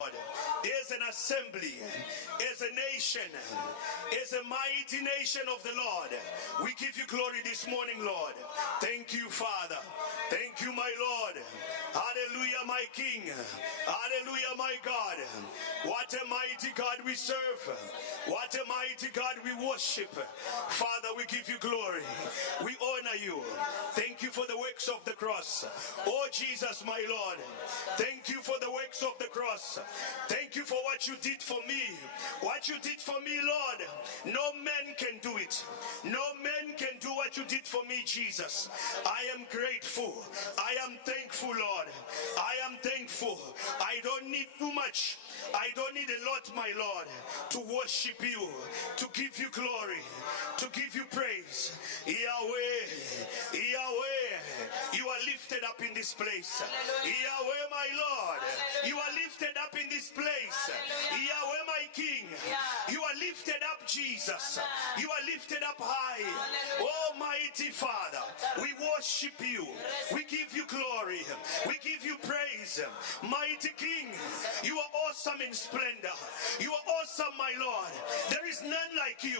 As an assembly, as a nation, as a mighty nation of the Lord, we give you glory this morning, Lord. Thank you, Father. Thank you, my Lord. Hallelujah, my King. Hallelujah, my God. What a mighty God we serve. What a mighty God we worship. Father, we give you glory. We honor you. Thank you for the works of the cross. Oh, Jesus, my Lord. Thank you for the works of the cross. Thank you for what you did for me. What you did for me, Lord. No man can do it. No man can do what you did for me, Jesus. I am grateful. I am thankful, Lord. I am thankful. I don't need too much. I don't need a lot, my Lord, to worship you, to give you glory, to give you praise. Yahweh, Yahweh, you are lifted up in this place. Yahweh, my Lord, you are lifted up in this place. Yahweh, my King, you are lifted up, Jesus. You are lifted up high. Almighty Father, we worship you. We give you glory. We give you praise. Mighty King, you are awesome in splendor. You are awesome, my Lord. There is none like you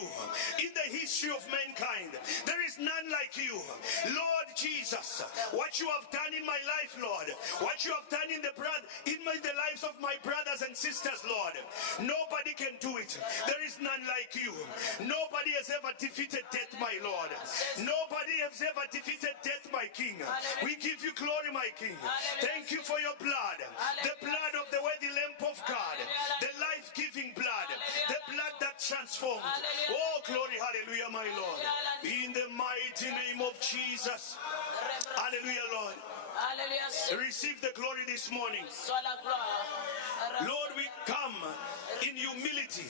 in the history of mankind. There is none like you. Lord Jesus, what you have done in my life, Lord, what you have done in the lives of my brothers and sisters, Lord, nobody can do it. There is none like you. Nobody has ever defeated death, my Lord. Nobody has ever defeated death, my King. We give you glory, my King. Thank you for your blood, the blood of the worthy Lamb of God, the life-giving blood, the blood that transformed. Oh, glory, hallelujah, my Lord. In the mighty name of Jesus. Hallelujah, Lord. Receive the glory this morning. Lord, we come in humility.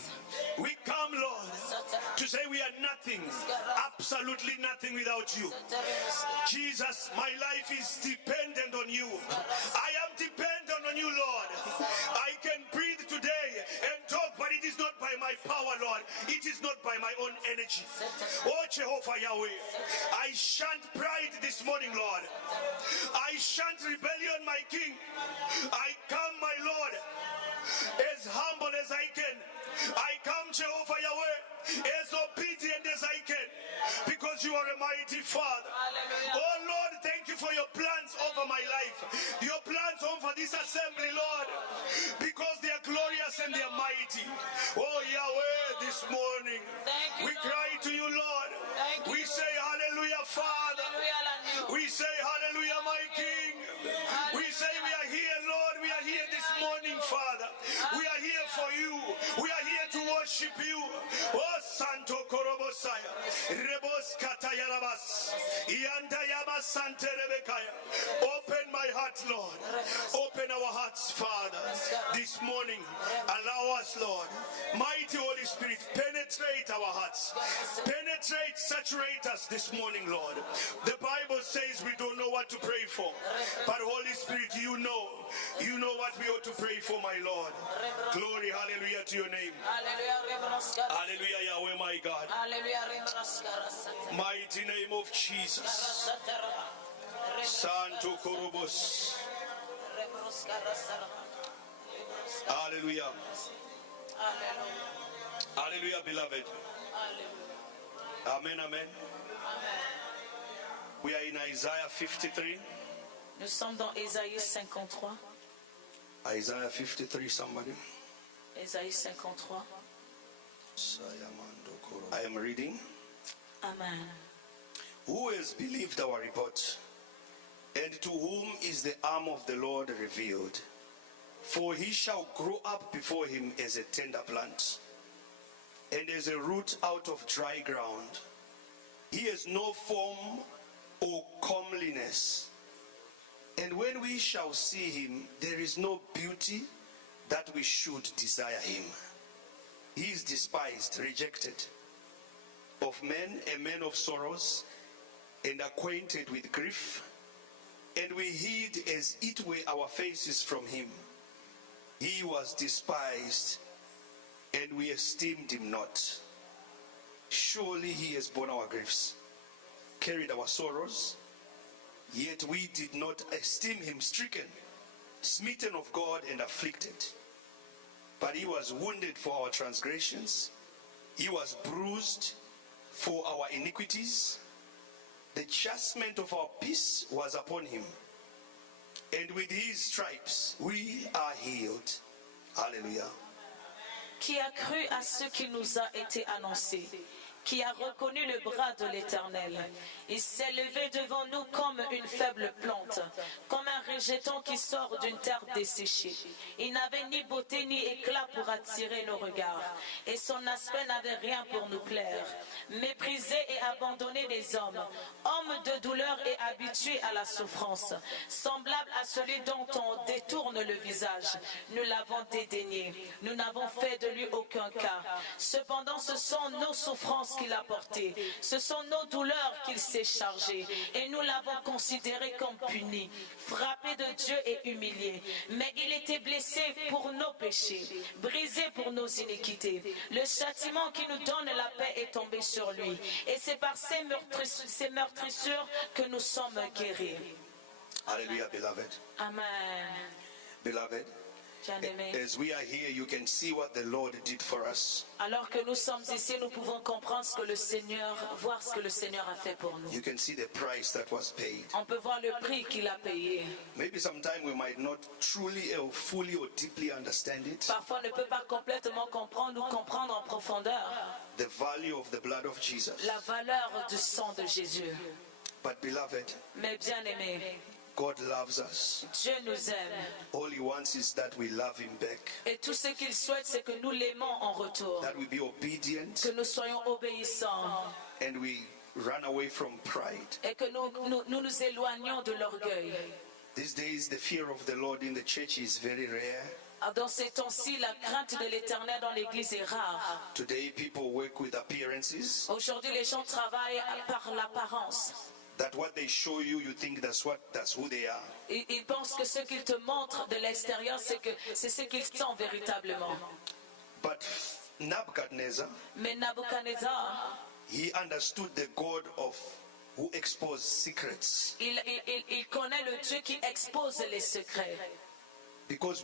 We come, Lord, to say we are nothing, absolutely nothing without you. Jesus, my life is dependent on you. I am dependent on you, Lord. I can breathe today and talk, but it is not by my power, Lord. It is not by my own energy. Oh, Jehovah Yahweh, I shan't pride this morning, Lord. I shan't rebellion, my King. I come, my Lord, as humble as I can. I come, Jehovah Yahweh, as obedient as I can, because you are a mighty Father. Oh Lord, thank you for your plans over my life, your plans over this assembly, Lord, because they are glorious and they are mighty. Oh Yahweh, this morning we cry to you, Lord. We say hallelujah, Father. We say hallelujah, my King. We say we are here, Lord. We are here this morning, Father. We are here for you. We are here to worship you. Oh Santo Korobosaya, Rebos Katayarabas, Yandayama Sante Rebekaya. Open my heart, Lord. Open our hearts, Father, this morning. Allow us, Lord, mighty Holy Spirit, penetrate our hearts. Penetrate, saturate us this morning, Lord. The Bible says we don't know what to pray for, but Holy Spirit, you know what we ought to pray for, my Lord. Glory, hallelujah to your name. Hallelujah, Yahweh, my God. Mighty name of Jesus. Santo Korobos. Hallelujah. Hallelujah, beloved. Amen, amen. We are in Isaiah 53. Nous sommes dans Ésaïe 53. Isaiah 53, somebody. Ésaïe 53. I am reading. Amen. Who has believed our report? And to whom is the arm of the Lord revealed? For he shall grow up before him as a tender plant, and as a root out of dry ground. He has no form or comeliness. And when we shall see him, there is no beauty that we should desire him. He is despised, rejected of men, a man of sorrows, and acquainted with grief. And we hid as it were our faces from him. He was despised, and we esteemed him not. Surely he has borne our griefs, carried our sorrows, yet we did not esteem him stricken, smitten of God, and afflicted. But he was wounded for our transgressions. He was bruised for our iniquities. The chastisement of our peace was upon him. And with his stripes, we are healed. Hallelujah. Qui a cru à ce qui nous a été annoncé, qui a reconnu le bras de l'Éternel. Il s'est levé devant nous comme une faible plante, comme un rejeton qui sort d'une terre desséchée. Il n'avait ni beauté ni éclat pour attirer nos regards, et son aspect n'avait rien pour nous plaire. Méprisé et abandonné des hommes, homme de douleur et habitué à la souffrance, semblable à celui dont on détourne le visage. Nous l'avons dédaigné, nous n'avons fait de lui aucun cas. Cependant, ce sont nos souffrances qu'il a portées, ce sont nos douleurs qu'il s'est chargé, et nous l'avons considéré comme puni, frappé de Dieu et humilié. Mais il était blessé pour nos péchés, brisé pour nos iniquités. Le châtiment qui nous donne la paix est tombé sur lui, et c'est par ces meurtrissures que nous sommes guéris. Hallelujah, beloved. Amen. Beloved, Bien-aimés, as we are here, you can see what the Lord did for us. alors que nous sommes ici, nous pouvons comprendre ce que le Seigneur, voir ce que le Seigneur a fait pour nous. You can see the price that was paid. On peut voir le prix qu'il a payé. Maybe sometime we might not truly or fully or deeply understand it. Parfois, on ne peut pas complètement comprendre ou comprendre en profondeur The value of the blood of Jesus. la valeur du sang de Jésus. But beloved, Mais bien aimé, God loves us. Dieu nous aime. All he wants is that we love him back. Et tout ce qu'il souhaite, c'est que nous l'aimons en retour. That we be obedient Que nous soyons obéissants. and we run away from pride. Et que nous éloignions de l'orgueil. These days, the fear of the Lord in the church is very rare. Dans ces temps-ci, la crainte de l'Éternel dans l'Église est rare. Today, people work with appearances. Aujourd'hui, les gens travaillent par l'apparence. That what they show you, you think that's who they are. Ils pensent que ce qu'ils te montrent de l'extérieur, c'est ce qu'ils sont véritablement. But Nebuchadnezzar, Mais Nabuchodonosor, he understood the God of who exposed secrets. il connaît le Dieu qui expose les secrets. Because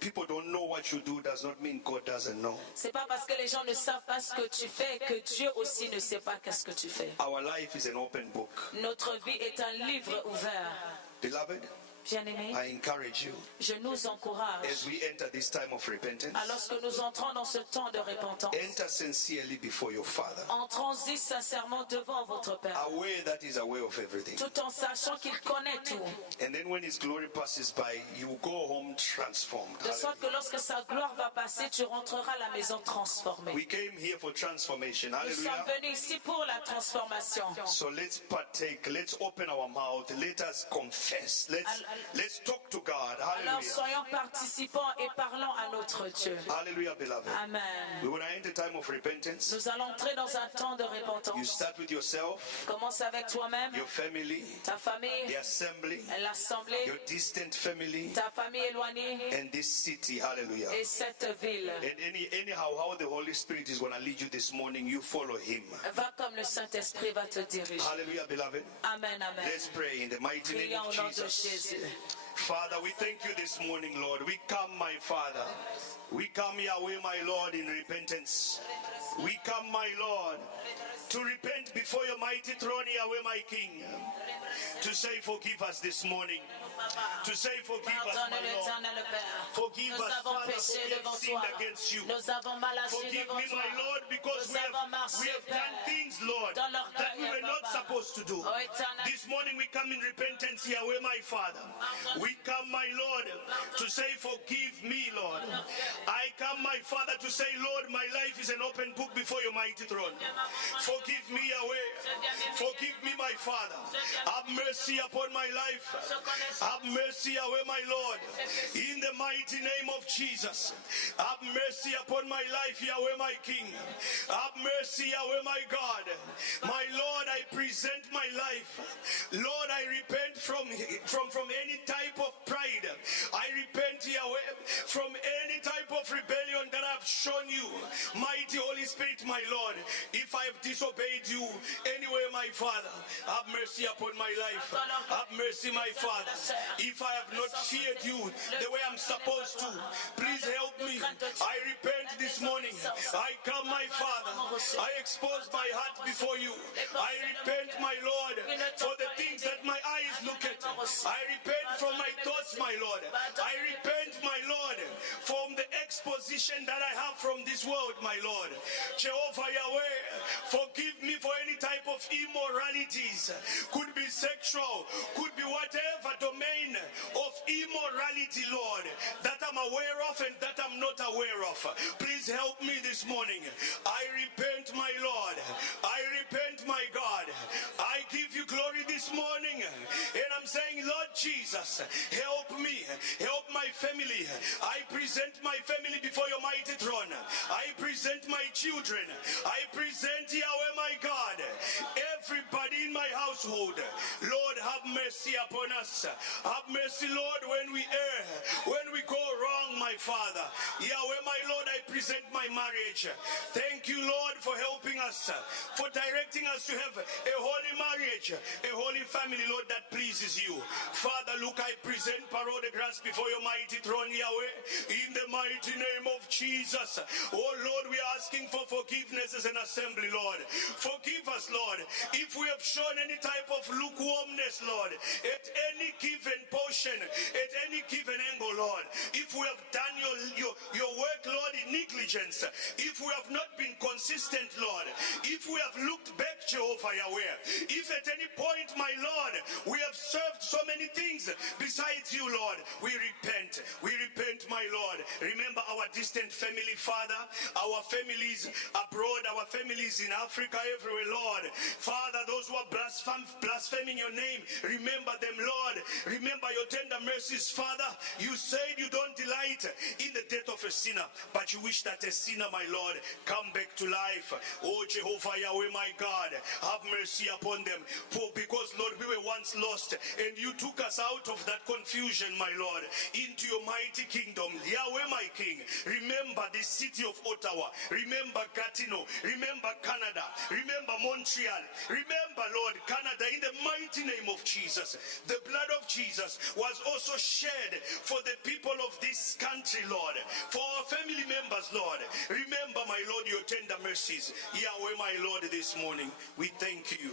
people don't know what you do does not mean God doesn't know. C'est pas parce que les gens ne savent pas ce que tu fais que Dieu aussi ne sait pas qu'est-ce que tu fais. Our life is an open book. Notre vie est un livre ouvert. Beloved, Bien-aimés, I encourage you je nous encourage, as we enter this time of repentance, alors que nous entrons dans ce temps de repentance, enter sincerely before your Father, entrons-y sincèrement devant votre Père, aware that He's aware of everything. tout en sachant qu'il connaît tout. And then when His glory passes by, you will go home transformed. De sorte que lorsque sa gloire va passer, tu rentreras à la maison transformée. We came here for transformation. Nous sommes Hallelujah. venus ici pour la transformation. So let's partake. Let's open our mouth. Let us confess. Let's talk to God. Alors Hallelujah. soyons participants et parlons à notre Dieu. Hallelujah, beloved. Amen. We want to enter time of repentance. Nous allons entrer dans un temps de You repentance. start with yourself, Commence avec toi-même, your family, ta famille, the assembly, l'assemblée, your distant family, ta famille éloignée and this city. Hallelujah. et cette ville. And anyhow, how the Holy Spirit is going to lead you this morning, you follow Him. Va comme le Saint-Esprit va te diriger. Hallelujah, beloved. Amen, amen. Let's pray in the mighty name Prions of au nom de Jesus. Jésus. Father, we thank you this morning, Lord. We come, my Father. We come, Yahweh, my Lord, in repentance. We come, my Lord, to repent before your mighty throne, Yahweh, my King. To say, forgive us this morning. To say, forgive us, my Pardonne Lord. l'éternel Père. Forgive Nous us, avons Father, péché for we have devant sinned toi. against you. Nous avons mal agi Forgive devant me, toi. my Lord, because Nous avons we marché, have done Père, things, Lord, dans l'orgueil, that we were not Papa. supposed to do. Oh, éternel. This morning we come in repentance, Yahweh, my Father. We come, my Lord, to say, forgive me, Lord. I come, my Father, to say, Lord, my life is an open book before your mighty throne. Forgive me, Yahweh. Forgive me, my Father. Have mercy upon my life. Have mercy, Yahweh, my Lord. In the mighty name of Jesus. Have mercy upon my life, Yahweh, my King. Have mercy, Yahweh, my God. My Lord, I present my life. Lord, I repent from any type of pride. I repent, Yahweh, from any type of rebellion that I've have shown you, mighty Holy Spirit, my Lord, if I have disobeyed you anyway, my Father, have mercy upon my life. Have mercy, my Father. If I have not feared you the way I'm supposed to, please help me. I repent this morning. I come, my Father. I expose my heart before you. I repent, my Lord, for the things that my eyes look at. I repent from my thoughts, my Lord. I repent, my Lord, from the exposition that I have from this world, my Lord. Jehovah Yahweh, forgive me for any type of immoralities. Could be sexual, could be whatever domain of immorality, Lord, that I'm aware of and that I'm not aware of. Please help me this morning. I repent, my Lord. I repent, my God. I give you glory this morning. And I'm saying, Lord Jesus, help me. Help my family. I present my family before your mighty throne. I present my children. I present Yahweh, my God, everybody in my household. Lord, have mercy upon us. Have mercy, Lord, when we err, when we go wrong, my Father. Yahweh, my Lord, I present my marriage. Thank you, Lord, for helping us, for directing us to have a holy marriage, a holy family, Lord, that pleases you. Father, look, I present Parole de Grace before your mighty throne, Yahweh, in the mighty name of Jesus. Oh, Lord, we are asking for forgiveness as an assembly, Lord. Forgive us, Lord, if we have shown any type of lukewarmness, Lord, at any given portion, at any given angle, Lord. If we have done your work, Lord, in negligence, if we have not been consistent, Lord, if we have looked back, Jehovah Yahweh, if at any point, my Lord, we have served so many things besides you, Lord, we repent. We repent, my Lord. Remember our distant family, Father, our families abroad, our families in Africa, everywhere, Lord. Father, those who are blaspheming your name, remember them, Lord. Remember your tender mercies, Father. You said you don't delight in the death of a sinner, but you wish that a sinner, my Lord, come back to life. Oh, Jehovah Yahweh, my God, have mercy upon them. For because, Lord, we were once lost, and you took us out of that confusion, my Lord, into your mighty kingdom. Yahweh, my King, remember the city of Ottawa. Remember Gatineau. Remember Canada. Remember Montreal. Remember, Lord, Canada, in the mighty name of Jesus. The blood of Jesus was also shed for the people of this country, Lord, for our family members, Lord. Remember, my Lord, your tender mercies. Yahweh, my Lord, this morning, we thank you.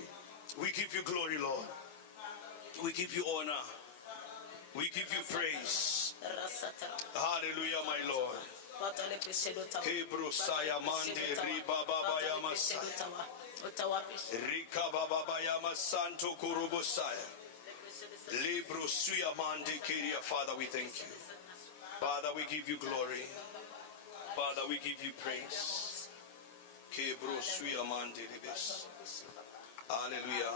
We give you glory, Lord. We give you honor. We give you praise. Hallelujah, my Lord. Kebrosaya mande riba baba yamasa. Rika baba yama santo kurubosaya. Libro suya mande kiria. Father, we thank you. Father, we give you glory. Father, we give you praise. Kebro suya mande ribes. Hallelujah.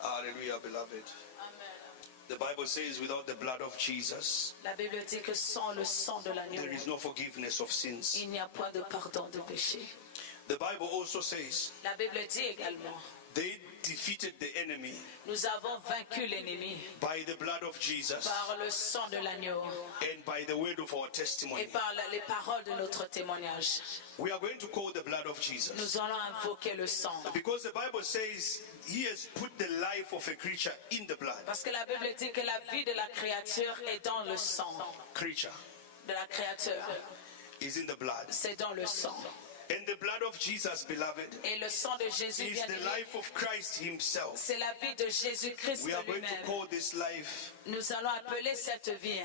Hallelujah, beloved. The Bible says without the blood of Jesus, La Bible dit que sans le sang de l'agneau, there is no forgiveness of sins. il n'y a point de pardon de péché. The Bible also says La Bible dit également, they defeated the enemy nous avons vaincu l'ennemi by the blood of Jesus par le sang de l'agneau and by the word of our et testimony. par les paroles de notre témoignage. We are going to call the blood of Jesus Nous allons invoquer le sang. because the Bible says he has put the life of a creature in the blood. Parce que la Bible dit que la vie de la créature est dans le sang. Creature De la créature, is in the blood. c'est dans le sang. And the blood of Jesus, beloved, Et le sang de Jésus is vient the de life of Christ himself. C'est la vie de Jésus-Christ We are going to lui-même. call this life Nous allons appeler cette vie.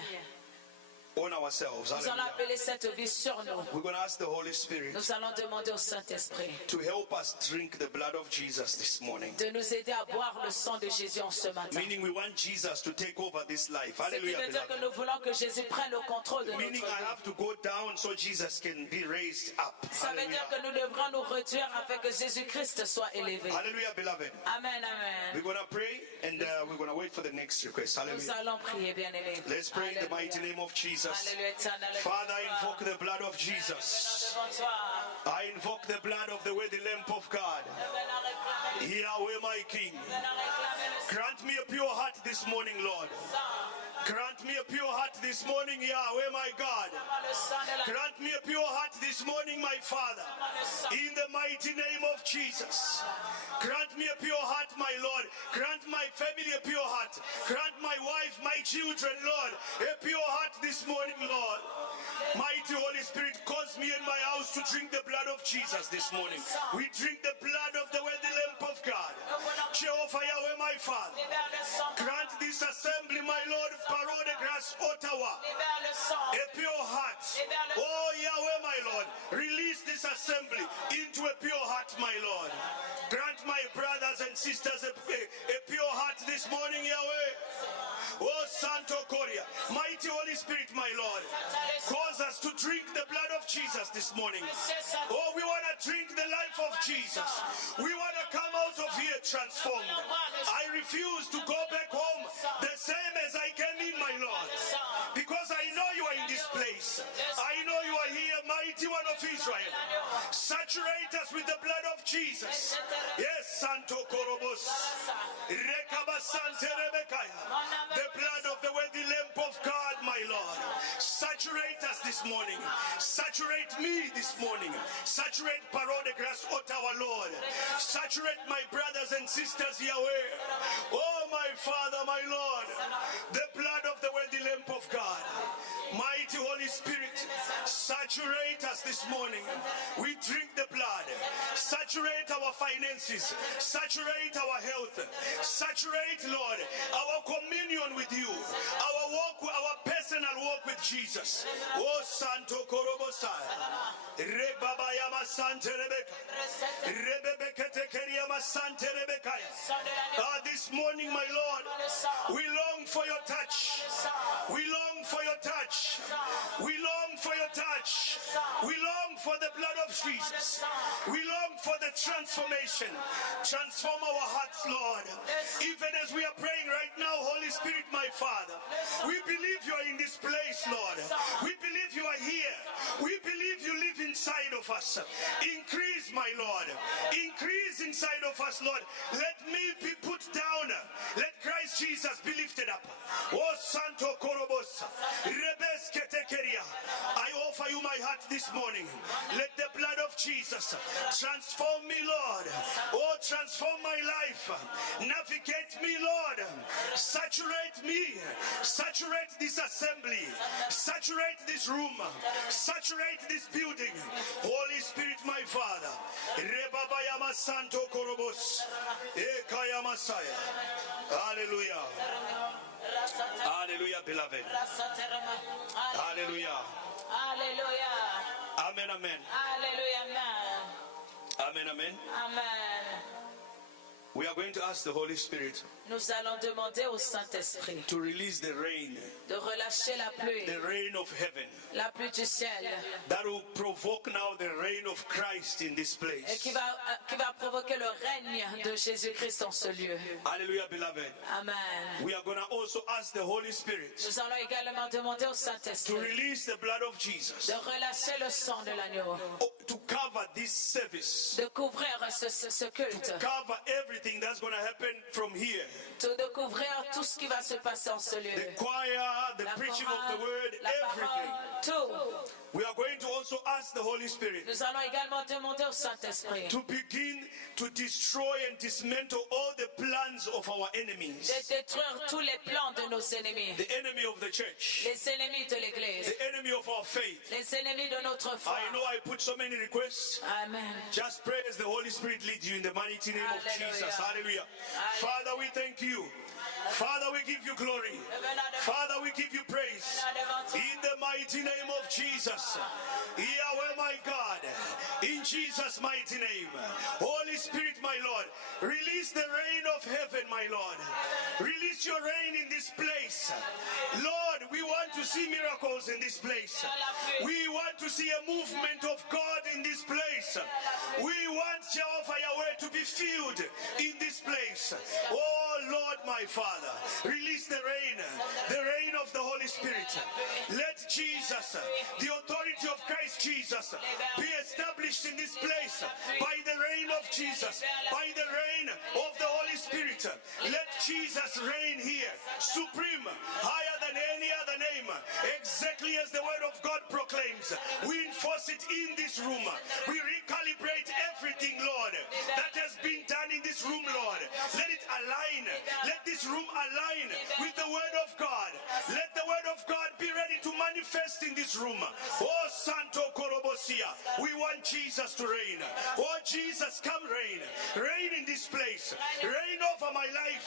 on ourselves. Nous allons Hallelujah. appeler cette vie sur nous. We're going to ask the Holy Spirit Nous allons demander au Saint-Esprit to help us drink the blood of Jesus this morning. de nous aider à boire le sang de Jésus en ce matin. Meaning we want Jesus to take over this life. Ce qui Hallelujah, veut dire que beloved. nous voulons que Jésus prenne le contrôle de notre Meaning I vie. have to go down so Jesus can be raised up. Ça veut dire Hallelujah. que nous devrons nous réduire afin que Jésus-Christ soit élevé. Hallelujah, beloved. Amen, We're amen. going to pray and we're going to wait for the next request. Nous Hallelujah. allons prier, bien-aimés. Let's pray in the Alléluia. mighty name of Jesus. Alléluia, éternel. Father, I invoke the blood of Jesus. Devant toi. I invoke the blood of the way, the Lamb of God. Yahweh, my King. Grant me a pure heart this morning, Lord. Grant me me a pure heart this morning, Yahweh, my God. le sang de la Grant me a pure heart this morning, my Father. le sang. In the mighty name of Jesus. Grant me a pure heart, my Lord. Grant my family a pure heart. Grant my wife, my children, Lord, a pure heart this morning, Lord. Mighty Holy Spirit, cause me and my house to drink the blood of Jesus this morning. We drink the blood of the worthy Lamb of God. Jehovah Yahweh, my Father. Libère le sang. Grant this assembly, my Lord, Parole de Grâce, Ottawa, Libère le sang. a pure heart. Oh Yahweh, my Lord, release this assembly into a pure heart, my Lord. Grant my brothers and sisters a pure heart this morning, Yahweh. Oh Santo Coria, mighty Holy Spirit, my Lord, cause us to drink the blood of Jesus this morning. Oh, we want to drink the life of Jesus. We want to come out of here transformed. I refuse to go back home the same as I came in, my Lord, because I know you are in this place. I know you are here, mighty one of Israel. Saturate us with the blood of Jesus. Yes, Santo Korobos. Rekabasante Rebekaya. The blood of the worthy Lamb of God, my Lord. Saturate us this morning. Saturate me this morning. Saturate Parole de Grâce, Ottawa, Lord. Saturate my brothers and sisters, Yahweh. Oh, my Father, my Lord. The blood of the worthy Lamb of God. Mighty Holy Spirit, saturate us this morning. We drink the blood. Saturate our finances. Saturate our health. Saturate, Lord, our communion with you. Our walk, our personal walk with Jesus. Oh, Santo Korobosai. Rebaba Sante Rebecca. Rebebekete Keriama Sante Rebecca. This morning, my Lord, we long for your touch. We long for your touch. We long for your touch. We long for the blood of Jesus. We long for the transformation. Transform our hearts, Lord. Even as we are praying right now, Holy Spirit, my Father, we believe you are in this place, Lord. We believe you are here. We believe you live inside of us. Increase, my Lord. Increase inside of us, Lord. Let me be put down. Let Christ Jesus be lifted up. Oh, Santo Korobos. I offer you my heart this morning. Let the blood of Jesus transform me, Lord. Oh, transform my life. Navigate me, Lord. Saturate me. Saturate this assembly. Saturate this room. Saturate this building. Holy Spirit, my Father. Rebabayama Santo Korobos. Ekaya Masaya. Hallelujah. Hallelujah, beloved. Hallelujah. Alléluia. Amen, amen. Alléluia. Amen. Amen, amen. Amen. We are going to ask the Holy Spirit Nous allons demander au Saint-Esprit to release the rain, de relâcher la pluie, the rain of heaven, la pluie du ciel, that will provoke now the reign of Christ in this et place. qui va provoquer le règne de Jésus-Christ en ce lieu. Hallelujah, beloved. Amen. We are going to also ask the Holy Spirit Nous allons également demander au to Saint-Esprit release the blood of Jesus de relâcher le sang de l'agneau, to cover this service, de couvrir ce culte, cover everything that's going to happen from here. de couvrir tout ce qui va se passer en ce lieu. The choir, the La preaching of the chorale, word, la everything. parole, tout. We are going to also ask the Holy Spirit Nous allons également demander au Saint-Esprit to begin to destroy and dismantle all the plans of our enemies. de détruire tous les plans de nos ennemis, The enemy of the church, les ennemis de l'Église, the enemy of our faith. les ennemis de notre foi. I know I put so many requests. Amen. Just pray as the Holy Spirit leads you in the mighty name of Hallelujah. Jesus. Hallelujah. Hallelujah. Father, we thank you. Father, we give you glory. Father, we give you praise. In the mighty name of Jesus. Yahweh, my God. In Jesus' mighty name. Holy Spirit, my Lord. Release the rain of heaven, my Lord. Release your rain in this place. Lord, we want to see miracles in this place. We want to see a movement of God in this place. We want Jehovah Yahweh to be filled in this place. Oh Lord, my Father, release the rain of the Holy Spirit. Let Jesus, the authority of Christ Jesus, be established in this place by the reign of Jesus, by the reign of the Holy Spirit. Let Jesus reign here, supreme, higher than any other exactly as the word of God proclaims. We enforce it in this room. We recalibrate everything, Lord, that has been done in this room, Lord. Let it align. Let this room align with the word of God. Let the word of God be ready to manifest in this room. Oh, Santo Korobosia. We want Jesus to reign. Oh, Jesus, come reign. Reign in this place. Reign over my life.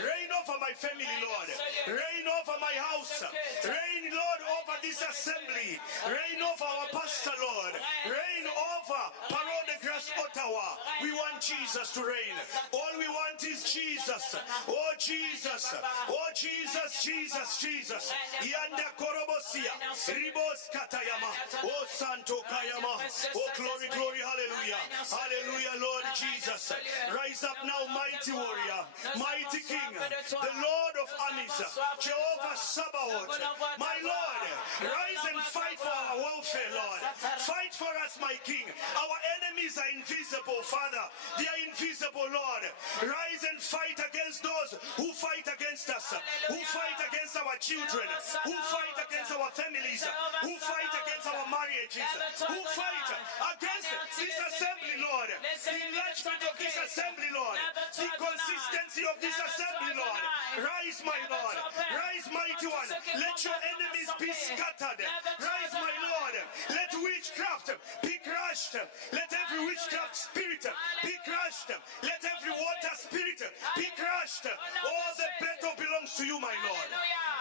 Reign over my family, Lord. Reign over my house. Reign, Lord, over this assembly. Reign over our pastor, Lord. Reign over Parole de Grace, Ottawa. We want Jesus to reign. All we want is Jesus. Oh, Jesus. Oh, Jesus, Jesus, Jesus. Yanda Korobosia. Ribos Katayama. Oh, Santo Kayama. Oh, glory, glory, hallelujah. Hallelujah, Lord Jesus. Rise up now, mighty warrior, mighty king, the Lord of armies, Jehovah Sabaoth. My Lord, rise and fight for our welfare, Lord. Fight for us, my king. Our enemies are invisible, Father. They are invisible, Lord. Rise and fight against those who fight against us, who fight against our children, who fight against our families, who fight against our marriages, who fight against this assembly, Lord. The enlargement of this assembly, Lord. The consistency of this assembly, Lord. Rise, my Lord. Rise, mighty one. Let your enemies be scattered. Rise, my Lord. Let witchcraft be crushed. Let every witchcraft spirit be crushed. Let every water spirit be crushed. Oh, the battle belongs to you, my Lord.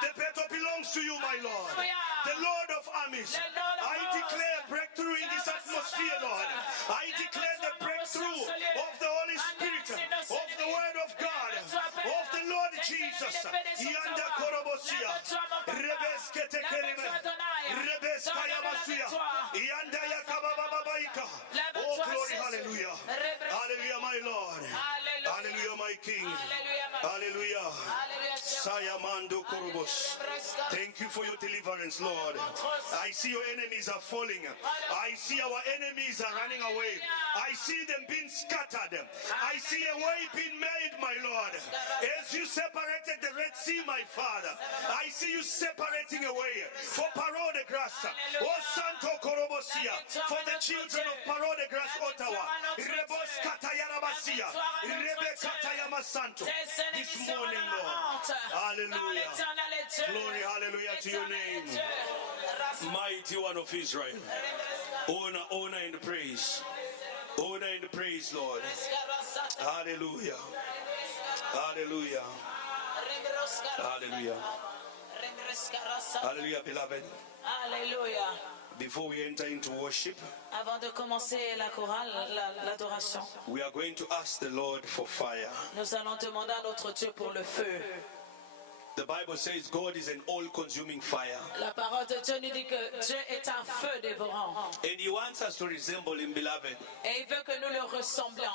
The battle belongs to you, my Lord. The Lord of armies. I declare breakthrough in this atmosphere, Lord. I declare the breakthrough of the Holy Spirit, of the Word of God, of the Lord Jesus. Yanda Korobosia. Rebeske Tekerime. Rebeska Yamasuya. Yanda Yakabababaika. Oh, glory, hallelujah. Hallelujah, my Lord. Hallelujah, my King. Hallelujah. Sayamando Korobos. Thank you for your deliverance, Lord. I see your enemies are falling. I see our enemies are running away. I see them being scattered. I see a way being made, my Lord. As you separated the Red Sea, my Father, I see you separating a way for Parole de Grace. Oh, Santo Korobosia, for the children of Parole de Grace, Ottawa. Rebos Katayarabasia. Rebekatayama Santo. This morning, Lord. Hallelujah. Glory, hallelujah to your name. Mighty one of Israel. Honor, honor and praise. Honor and praise, Lord. Hallelujah. Hallelujah. Hallelujah. Hallelujah, beloved. Alléluia. Before we enter into worship, Avant de commencer la chorale, l'adoration, we are going to ask the Lord for fire. nous allons demander à notre Dieu pour le feu. The Bible says God is an all-consuming fire. La parole de Dieu nous dit que Dieu est un feu dévorant. And He wants us to resemble Him, beloved. Et il veut que nous le ressemblions.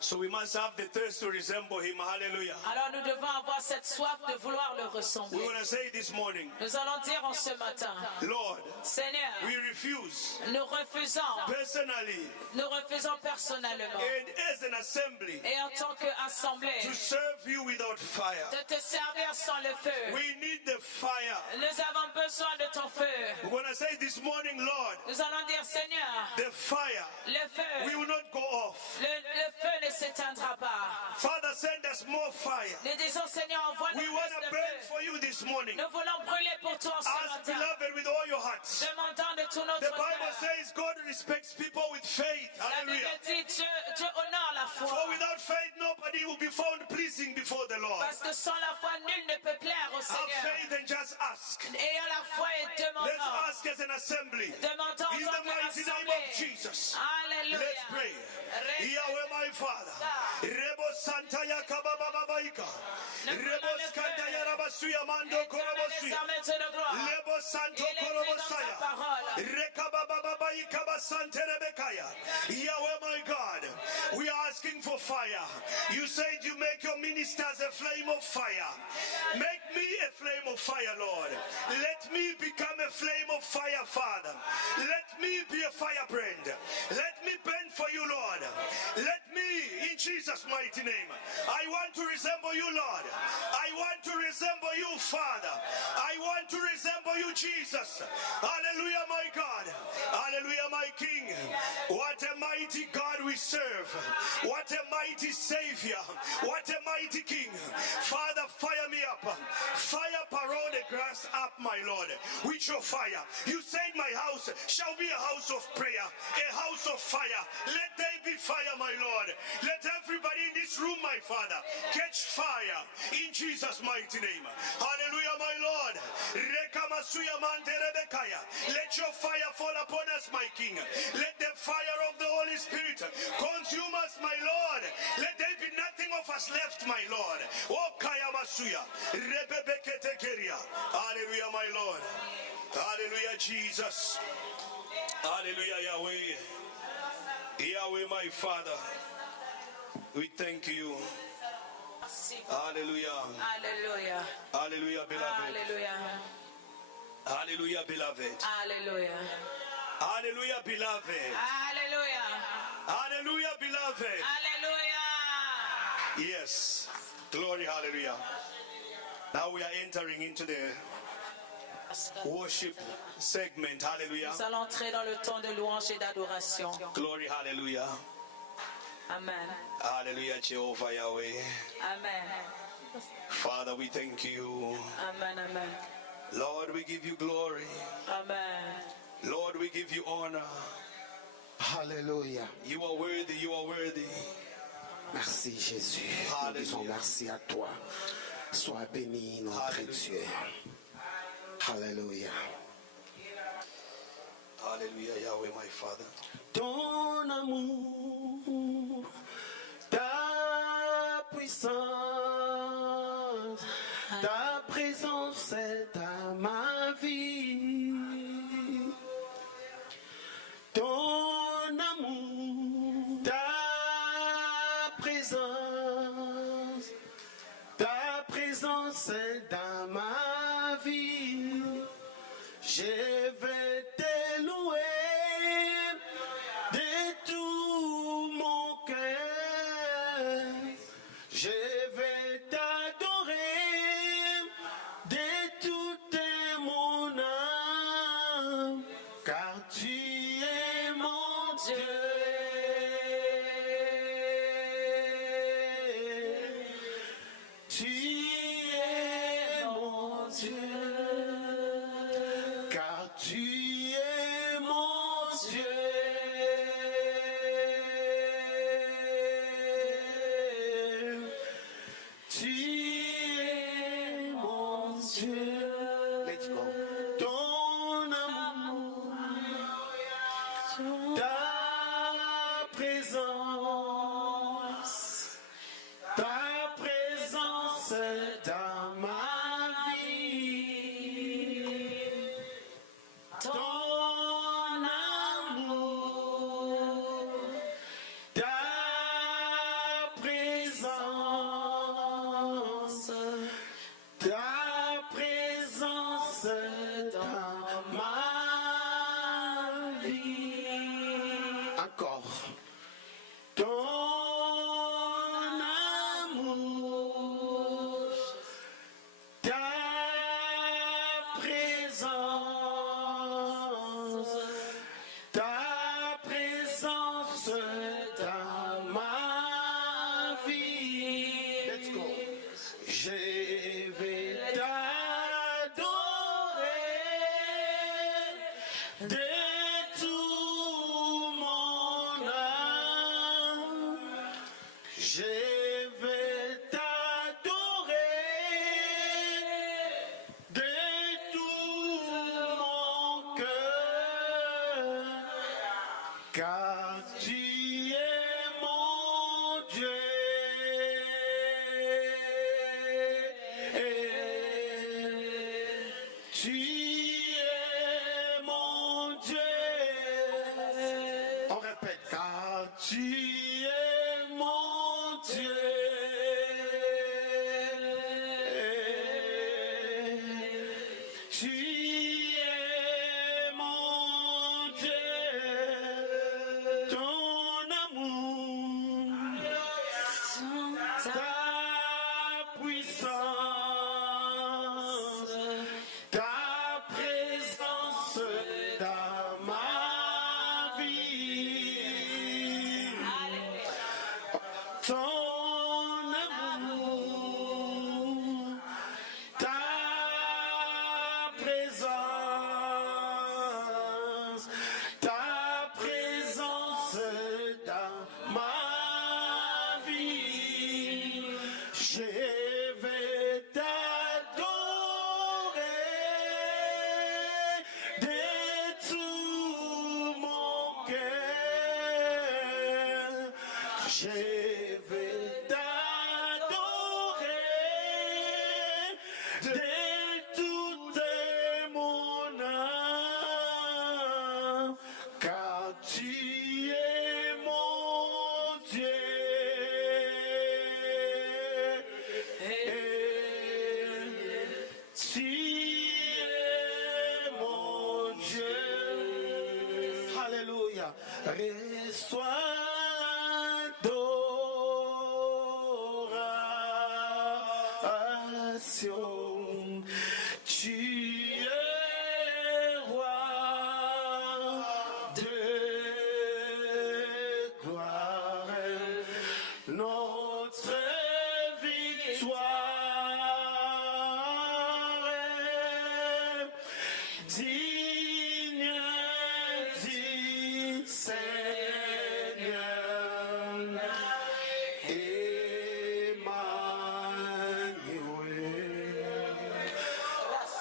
So we must have the thirst to resemble Him. Hallelujah. Alors nous devons avoir cette soif de vouloir le We ressembler. want to say this morning, Nous allons dire en ce matin, Lord, Seigneur, we refuse nous refusons personnellement and as an assembly et en tant qu'assemblée to serve You without fire. de te servir sans le feu. We need the fire. Nous avons besoin de ton feu. We want to say this morning, Lord, Nous allons dire, Seigneur, the fire le feu, will not go off. le feu ne s'éteindra pas. Father, send us more fire. Nous disons, Seigneur, envoie-nous We want plus to de burn feu. for You this morning. Nous voulons brûler pour toi ce Ask, matin. beloved, with all your hearts. Demandant de tout notre The Bible cœur. says God respects people with faith. La Bible Hallelujah. dit, Dieu honore la foi. For without faith, nobody will be found pleasing before the Lord. Parce que sans la foi, nul ne peut plaire au Have Seigneur. faith and just ask. Ayant la foi et Let's demandant. ask as an assembly. Demandant In en the tant mighty name of qu'assemblée. Jesus. Alléluia. Let's pray. Yahweh, my Father. Rebo Santa Yakabababaika. Rebo Skanda Yarabasuya Mando Korobosuya. Lebo Santo Korobosaya. Rekabababaika Basante Rebekaya. Yahweh, my God, we are asking for fire. You said you make your ministers a flame of fire. Make me a flame of fire, Lord. Let me become a flame of fire, Father. Let me be a firebrand. Let me burn for You, Lord. Let me, in Jesus' mighty name, I want to resemble You, Lord. I want to resemble You, Father. I want to resemble you, Jesus. Hallelujah, my God. Hallelujah, my King. What a mighty God we serve. What a mighty Savior. What a mighty King. Father, fire me up. Fire around the grass up, my Lord, with your fire. You said my house shall be a house of prayer, a house of fire. Let there be fire, my Lord. Let everybody in this room, my Father, catch fire in Jesus' mighty name. Hallelujah, my Lord. Let your fire fall upon us, my King. Let the fire of the Holy Spirit consume us, my Lord. Let there be nothing of us left, my Lord. Oh, Kaya Masuya. Hallelujah, my Lord. Hallelujah, Jesus. Hallelujah, Yahweh. Yahweh, my Father. We thank you. Hallelujah. Hallelujah. Hallelujah, beloved. Hallelujah. Hallelujah, beloved. Hallelujah. Hallelujah, beloved. Hallelujah. Hallelujah, beloved. Hallelujah. Yes. Glory, hallelujah. Now we are entering into the worship segment. Hallelujah. Nous allons entrer dans le temps de louange et d'adoration. Glory, hallelujah. Amen. Hallelujah, Jehovah Yahweh. Amen. Father, we thank you. Amen. Amen. Lord, we give you glory. Amen. Lord, we give you honor. Alléluia. You are worthy, you are worthy. Merci Jésus. Nous disons merci à toi. Sois béni, notre Dieu. Alléluia. Hallelujah, Yahweh, my Father. Ton amour, ta puissance, ta présence est à ma vie. Ton amour, ta présence est dans ma vie. Je vais te louer de tout mon cœur. Je vais t'adorer de toute mon âme, car tu es mon Dieu. Tu es mon Dieu. Car tu es mon Dieu. Tu es mon Dieu. Let's go. Ton amour, ta présence dans ma vie. Ton amour, ta présence dans ma vie. Encore. Ton amour, ta présence dans ma vie. Let's go. Je vais t'adorer de tout mon âme. Je vais t'adorer de tout mon cœur, car tu es mon Dieu. Tu es mon Dieu. On répète, car tu es mon Dieu. Tu es mon Dieu. Ton amour, ta puissance, ta présence Je vais t'adorer de toute mon âme, car tu es mon Dieu. Tu es mon Dieu. Alléluia. Reçois l'adoration. Tu es roi de gloire. Notre victoire est digne du Seigneur. Emmanuel,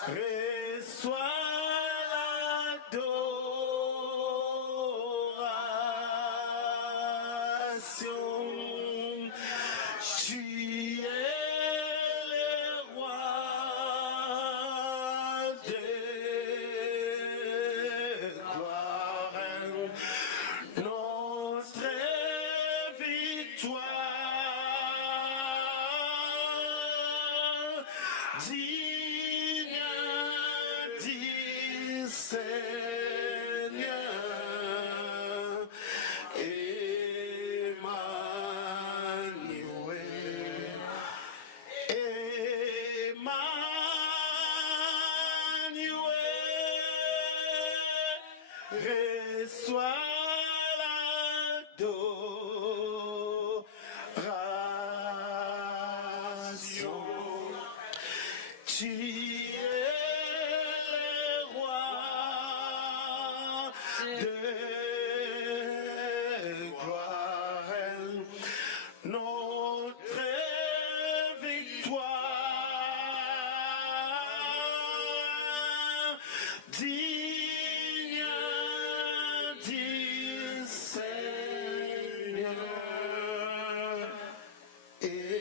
reçois l'adoration. Tu es le roi de gloire. Notre victoire digne du Seigneur. Emmanuel, Emmanuel, reçois l'adoration. Tu es le roi de gloire. Notre victoire digne du Seigneur. Emmanuel,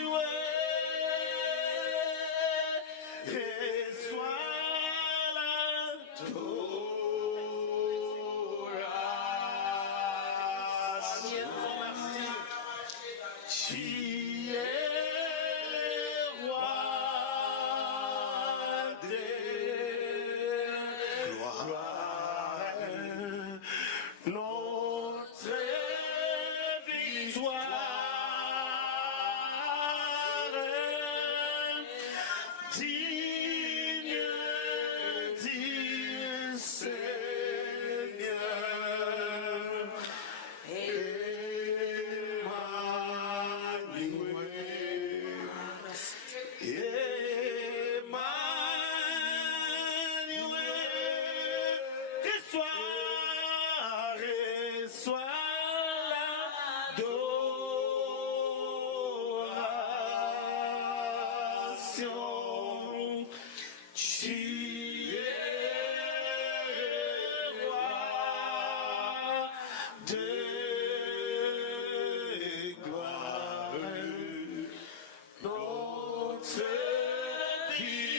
Emmanuel, reçois l'adoration. Tu es le roi de gloire. Notre victoire digne du Seigneur. Emmanuel, Emmanuel, reçois l'adoration. Tu es roi de gloire. Notre victoire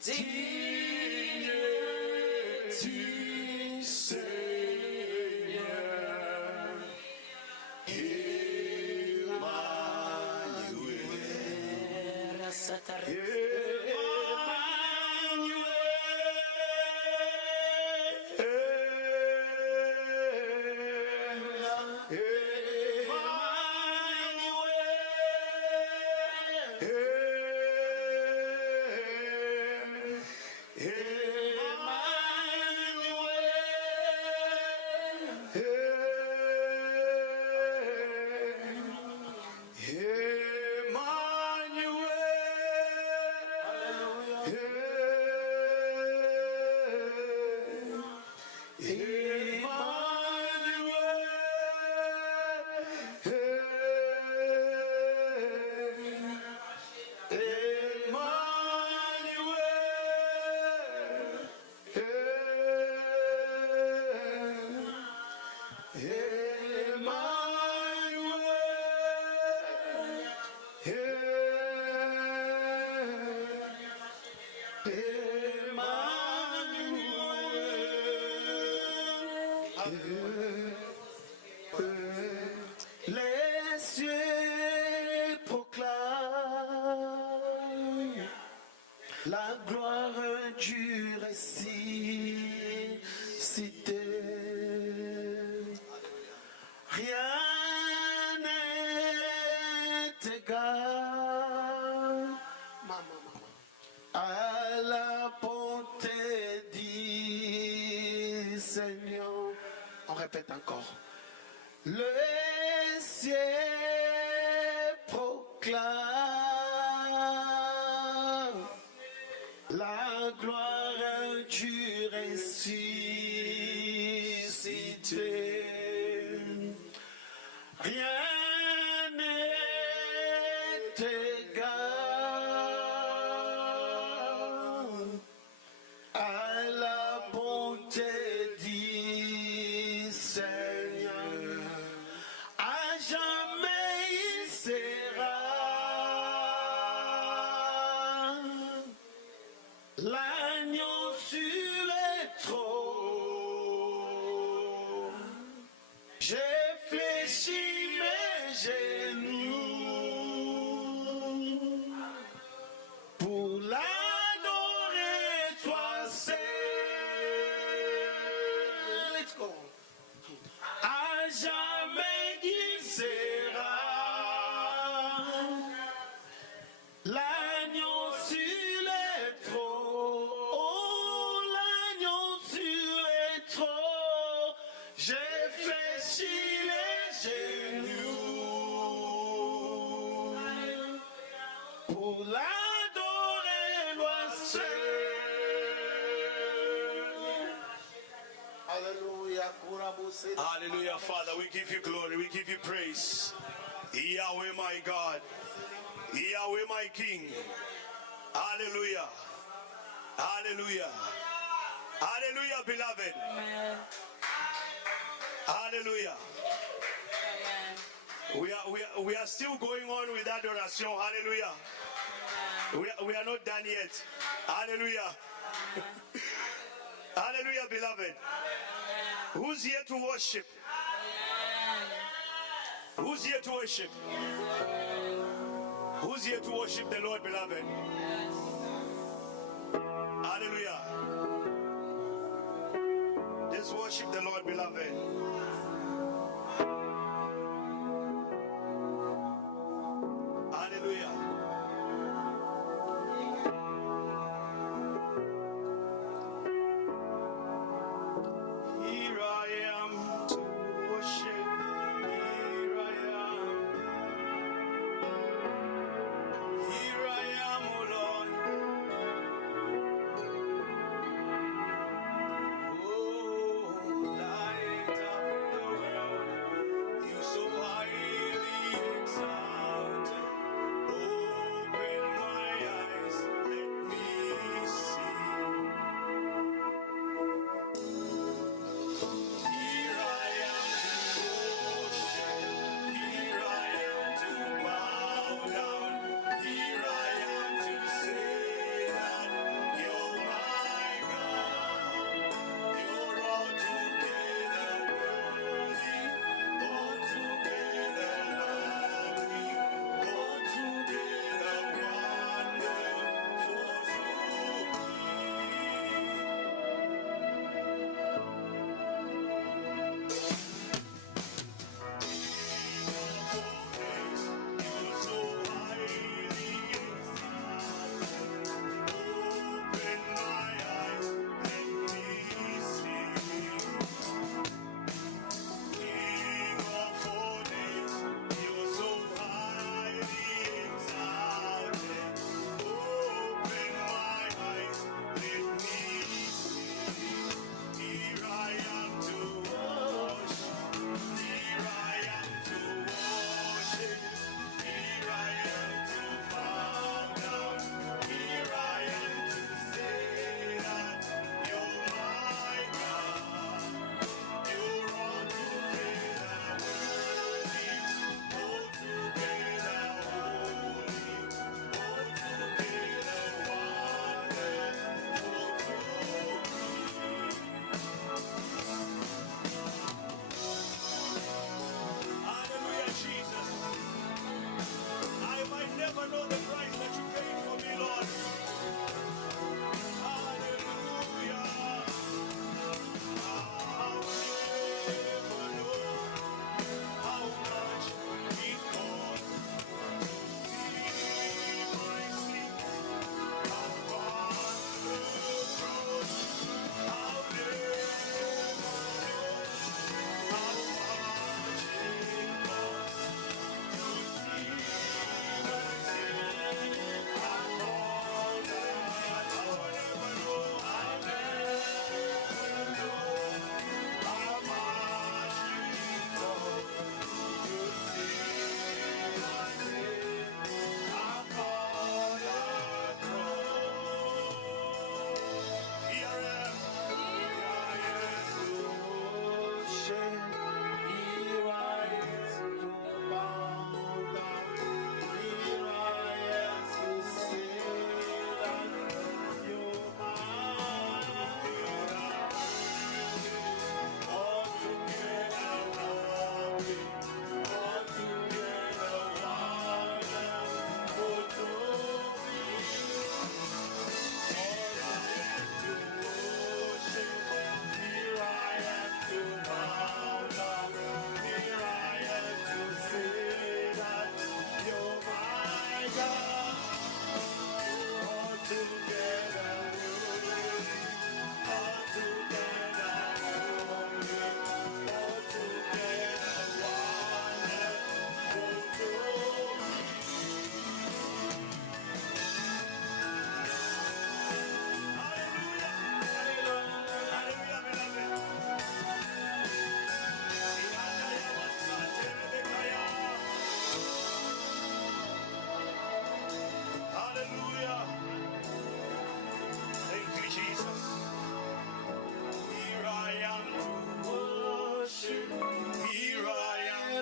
digne du Seigneur. Les cieux proclament la gloire du ressuscité. Rien n'est égal à la bonté du Seigneur. On répète encore. Le ciel proclame la gloire du ressuscité. Rien n'est égal à la bonté du Seigneur. À jamais il sera l'agneau sur le trône. J'ai fléchi mes genoux pour l'adorer, toi seul. Let's go. À jamais il sera l'agneau sur le trône. Oh, l'agneau sur le trône. J'ai fléchi les genoux pour l'adorer, moi seul. Alléluia. Hallelujah, Father. We give you glory. We give you praise. Yahweh, my God. Yahweh, my King. Hallelujah. Hallelujah. Hallelujah, beloved. Amen. Hallelujah. We are still going on with adoration. Hallelujah. We are not done yet. Hallelujah. Hallelujah, beloved. Who's here to worship? Who's here to worship? Who's here to worship the Lord, beloved? Hallelujah. Just worship the Lord, beloved. Hallelujah. Here I am to worship. Here I am. Here I am, O Lord. Oh, light of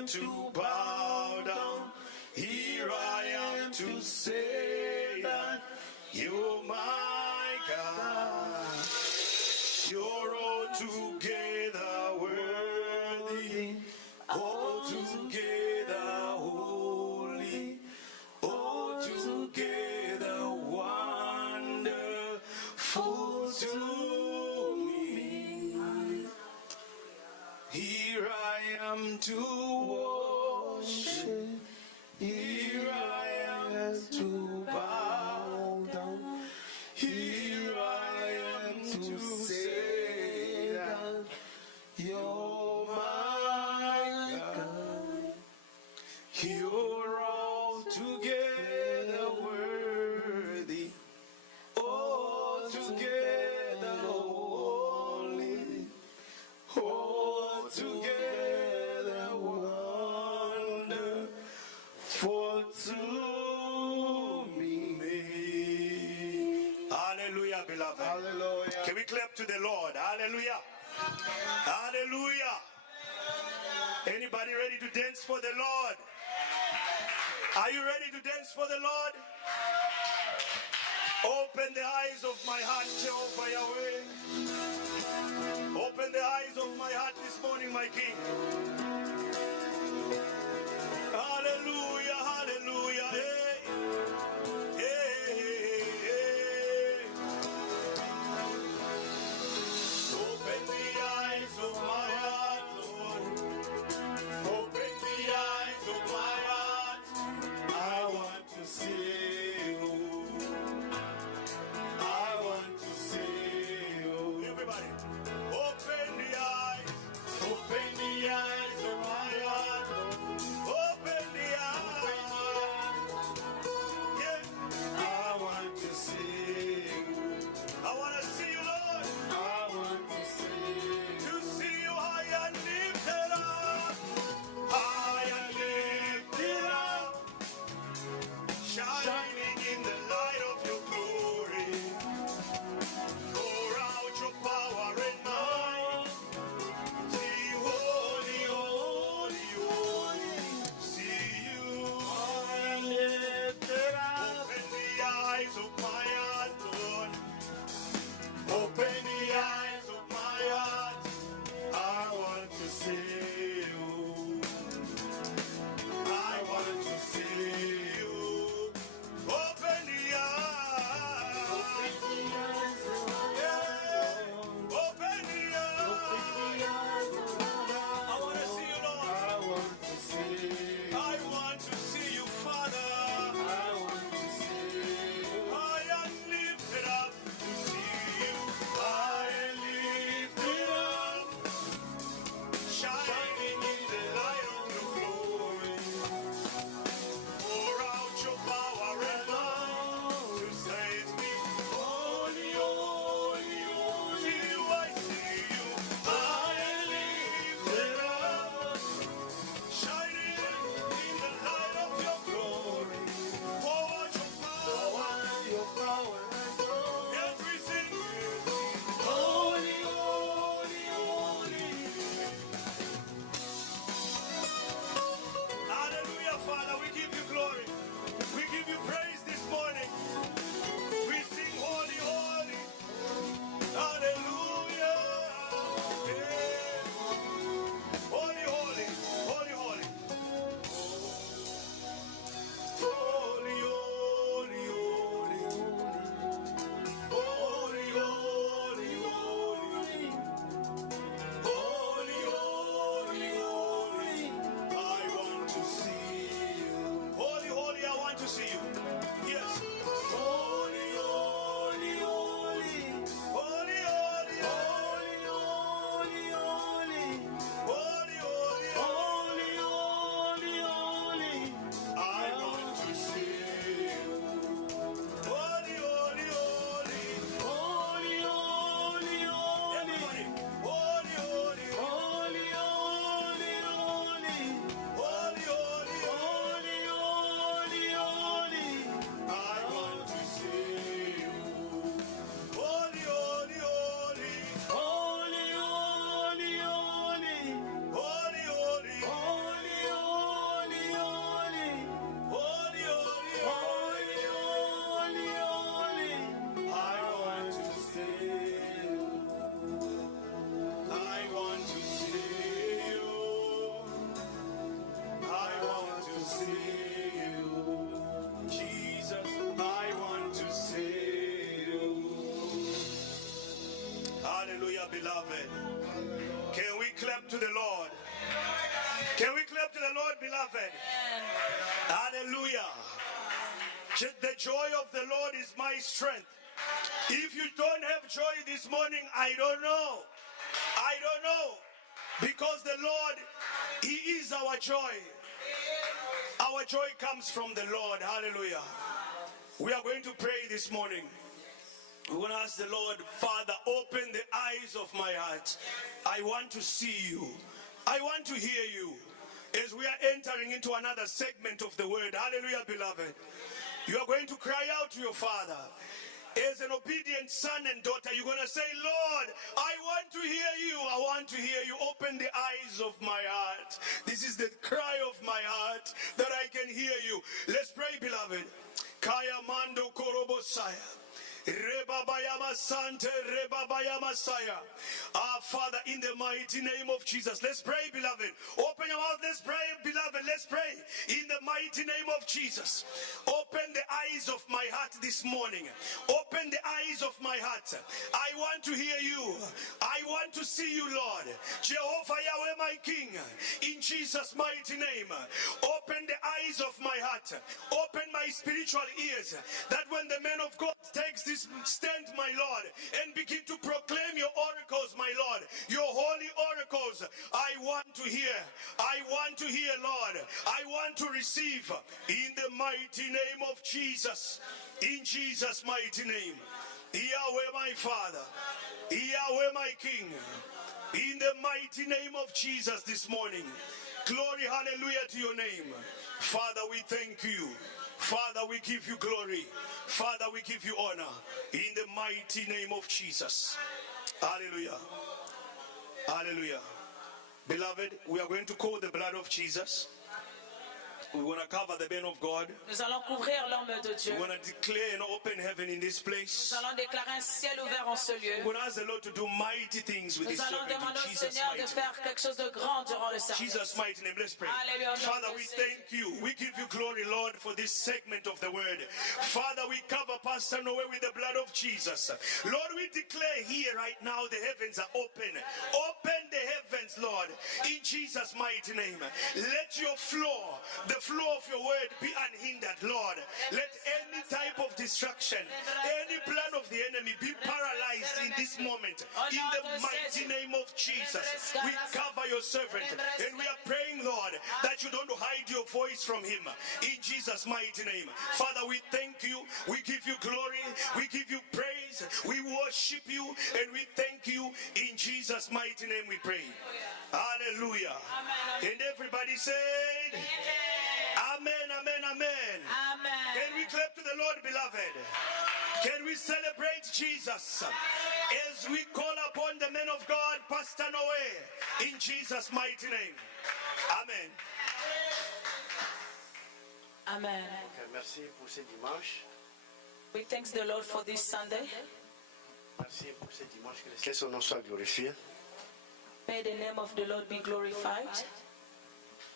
to bow down. Here I am to say that you're my God. You're altogether worthy, altogether holy, altogether wonderful to me. Here I am to worship. Here I am to bow down. Here I am to say that you're my God. You're altogether worthy, altogether holy, altogether wonderful to me. Hallelujah, beloved. Hallelujah. Can we clap to the Lord? Hallelujah. Hallelujah. Anybody ready to dance for the Lord? Are you ready to dance for the Lord? Open the eyes of my heart, Jehovah Yahweh. Open the eyes of my heart this morning, my King. Hallelujah, hallelujah. Hey, hey, hey. Open the eyes of my heart, Lord. Open the eyes of my heart. I want to see you. I want to see you. Everybody, open the eyes of Hallelujah, beloved. Can we clap to the Lord? Can we clap to the Lord, beloved? Hallelujah. The joy of the Lord is my strength. If you don't have joy this morning, I don't know. I don't know. Because the Lord, He is our joy. Our joy comes from the Lord. Hallelujah. We are going to pray this morning. We want to ask the Lord, Father, open the eyes of my heart. I want to see you. I want to hear you. As we are entering into another segment of the word. Hallelujah, beloved. You are going to cry out to your Father. As an obedient son and daughter, you're going to say, Lord, I want to hear you. I want to hear you. Open the eyes of my heart. This is the cry of my heart, that I can hear you. Let's pray, beloved. Kaya mando korobosaya. Rebabayama Sante, Rebabayama Saya. Our Father, in the mighty name of Jesus, let's pray, beloved. Open your mouth, let's pray, beloved. Let's pray in the mighty name of Jesus. Open the eyes of my heart this morning. Open the eyes of my heart. I want to hear you. I want to see you, Lord. Jehovah Yahweh, my King, in Jesus' mighty name. Open the eyes of my heart. Open my spiritual ears, that when the man of God takes this stand, my Lord, and begin to proclaim your oracles, my Lord, your holy oracles, I want to hear. I want to hear, Lord. I want to receive in the mighty name of Jesus. In Jesus' mighty name. Yahweh, my Father. Yahweh, my King. In the mighty name of Jesus this morning. Glory, hallelujah to your name. Father, we thank you. Father, we give you glory. Father, we give you honor. In the mighty name of Jesus. Hallelujah. Hallelujah. Beloved, we are going to call the blood of Jesus. We want to cover the man of God. Nous allons couvrir l'homme de Dieu. We want to declare an open heaven in this place. Nous allons déclarer un ciel ouvert en ce lieu. We want to ask the Lord to do mighty things with Nous His allons servant demander in au Jesus' Seigneur de mighty faire quelque chose de grand durant le service. Jesus' mighty name. Let's pray. Alléluia. Father, we thank you. We give you glory, Lord, for this segment of the word. Father, we cover Pastor Noah with the blood of Jesus. Lord, we declare here right now the heavens are open. Open the heavens, Lord, in Jesus' mighty name. Let your flow, the flow of your word, be unhindered, Lord. Let any type of distraction, any plan of the enemy be paralyzed in this moment. In the mighty name of Jesus, we cover your servant and we are praying, Lord, that you don't hide your voice from him. In Jesus' mighty name. Father, we thank you. We give you glory. We give you praise. We worship you and we thank you. In Jesus' mighty name we pray. Hallelujah. And everybody said, Amen, amen, amen. Amen. Can we clap to the Lord, beloved? Can we celebrate Jesus as we call upon the man of God, Pastor Noah, in Jesus' mighty name? Amen. Amen. Ok, merci pour ce dimanche. We thank the Lord for this Sunday. Merci pour ce dimanche. Que son nom soit glorifié. May the name of the Lord be glorified.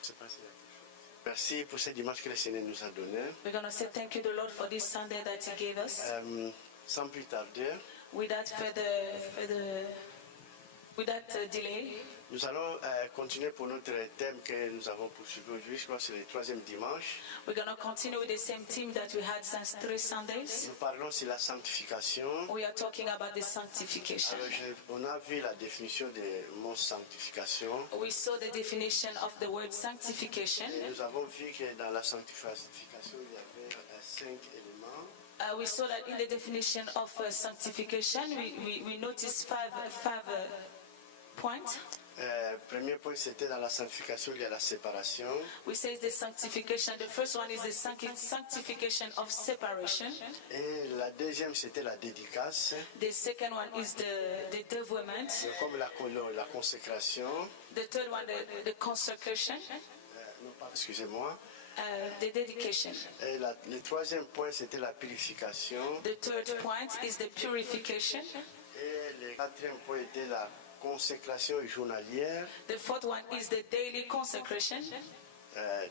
C'est pas si- Merci pour ce dimanche que le Seigneur nous a donné. We're going to say thank you, the Lord, for this Sunday that He gave us. Sans plus tarder, Without delay, nous allons continuer pour notre thème que nous avons poursuivi aujourd'hui. Je crois que c'est le troisième dimanche. we're going to continue with the same theme that we had since 3 Sundays. Nous parlons sur la sanctification. We are talking about the sanctification. Alors, on a vu la définition de mot sanctification. We saw the definition of the word sanctification. Et nous avons vu que dans la sanctification, il y avait 5 éléments. We saw that in the definition of sanctification, we noticed five points. Premier point, c'était dans la sanctification, il y a la séparation. We say the sanctification. The first one is the sanctification of separation. Et la deuxième, c'était la dédicace. The second one is the devourment. Comme la consécration. The third one, the consecration. Non, pas, excusez-moi. The dedication. Et le troisième point, c'était la purification. The third point is the purification. Et le quatrième point était la consécration journalière. The fourth one is the daily consecration.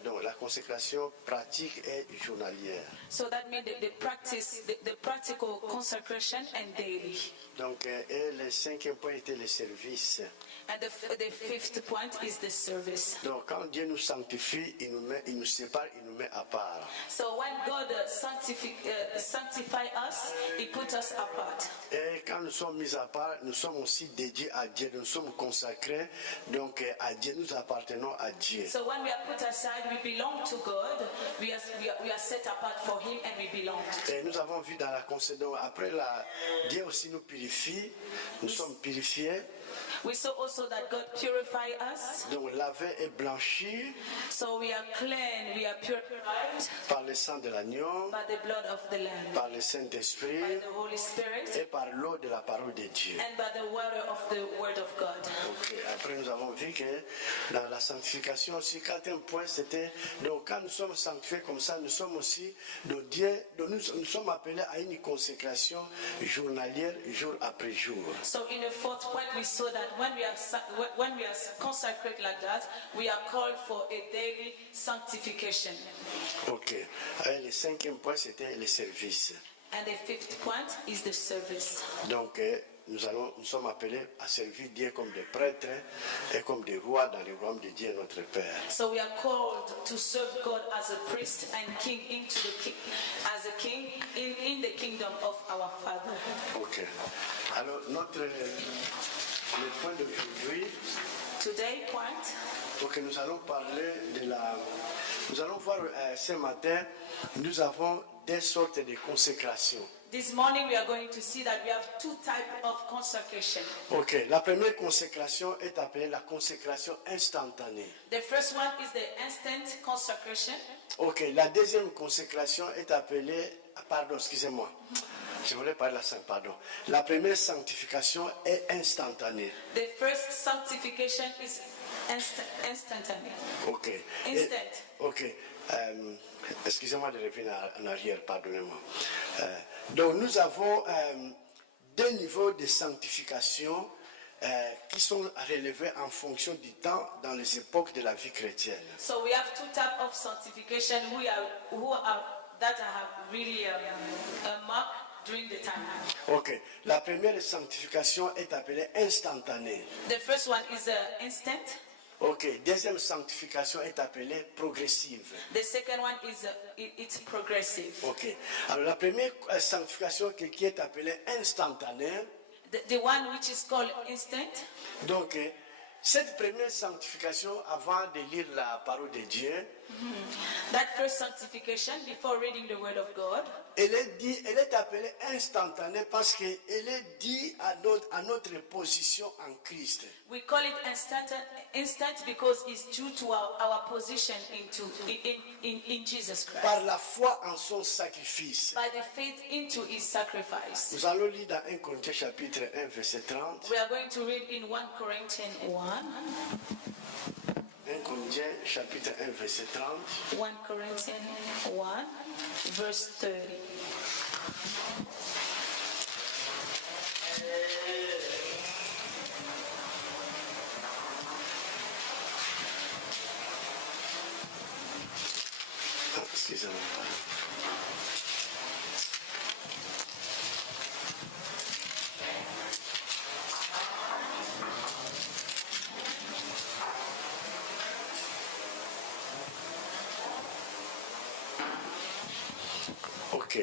Donc la consécration pratique et journalière. So that means the practice, the practical consecration and daily. Donc, et le cinquième point était le service. And the fifth point is the service. Donc, quand Dieu nous sanctifie, il nous sépare, il nous met à part. So when God sanctify us, He puts us apart. Et quand nous sommes mis à part, nous sommes aussi dédiés à Dieu, nous sommes consacrés donc à Dieu, nous appartenons à Dieu. So when we are put aside, we belong to God. We are set apart for Him, and we belong. Et nous avons vu dans la consécration, après Dieu aussi nous purifie, nous sommes purifiés. We saw also that God purify us. Donc lavé et blanchi So we are clean, we are purified par le sang de l'agneau, by the blood of the Lamb, par le by Saint-Esprit the Holy Spirit, et par l'eau de la parole de Dieu. and by the water of the Word of God. Ok. Après nous avons vu que dans la sanctification aussi, quatrième point c'était, donc quand nous sommes sanctifiés comme ça, nous sommes aussi, donc Dieu, donc nous sommes appelés à une consécration journalière, jour après jour. So in the fourth point, we saw that when we are consecrated like that, we are called for a daily sanctification. Ok. Et le cinquième point c'était le service. And the fifth point is the service. Donc nous sommes appelés à servir Dieu comme des prêtres et comme des rois dans le royaume de Dieu notre Père. So we are called to serve God as a priest and king as a king in the kingdom of our Father. Ok. Alors le point d'aujourd'hui, Today point, donc nous allons parler nous allons voir ce matin, nous avons deux sortes de consécration. this morning we are going to see that we have two types of consecration. Ok, la première consécration est appelée la consécration instantanée. The first one is the instant consecration. Ok, la deuxième consécration est appelée, pardon, excusez-moi, je voulais parler de la sainte, pardon. La première sanctification est instantanée. The first sanctification is instantaneous. Ok. Instant. Ok. Excusez-moi de revenir en arrière, pardonnez-moi. Donc nous avons deux niveaux de sanctification qui sont relevés en fonction du temps dans les époques de la vie chrétienne. So we have two types of sanctification that have really a mark during the time. Ok. La première sanctification est appelée instantanée. The first one is instant. Ok. Deuxième sanctification est appelée progressive. The second one is it's progressive. Ok. Alors la première sanctification qui est appelée instantanée. The one which is called instant. Donc cette première sanctification, avant de lire la parole de Dieu, That first sanctification, before reading the Word of God, elle est appelée instantanée parce qu'elle est due à notre position en Christ. we call it instant because it's due to our position in Jesus Christ. Par la foi en son sacrifice. By the faith into His sacrifice. Nous allons lire dans 1 Corinthiens chapitre 1 verset 30. We are going to read in 1 Corinthians 1. 1 Corinthiens chapitre 1 verset 30. 1 Corinthians 1, verse 30. Excusez-moi. Ok.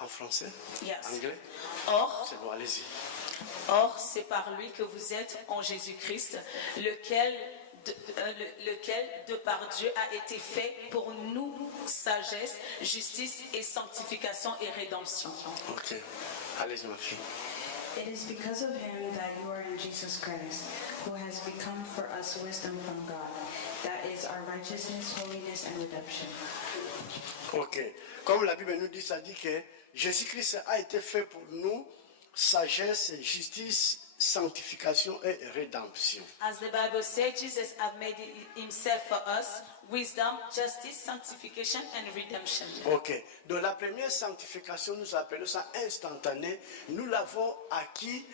En français? Yes. Anglais? Or, C'est bon, allez-y. c'est par lui que vous êtes en Jésus-Christ, lequel de par Dieu a été fait pour nous sagesse, justice et sanctification et rédemption. Ok. Allez-y, ma fille. It is because of him that you are in Jesus Christ, who has become for us wisdom from God. That is our righteousness, holiness, and redemption. Ok. Comme la Bible nous dit, ça dit que Jésus-Christ a été fait pour nous sagesse, justice, sanctification et rédemption. As the Bible says, Jesus has made himself for us wisdom, justice, sanctification and redemption. Ok. Donc la première sanctification, nous appelons ça instantanée. Nous l'avons acquis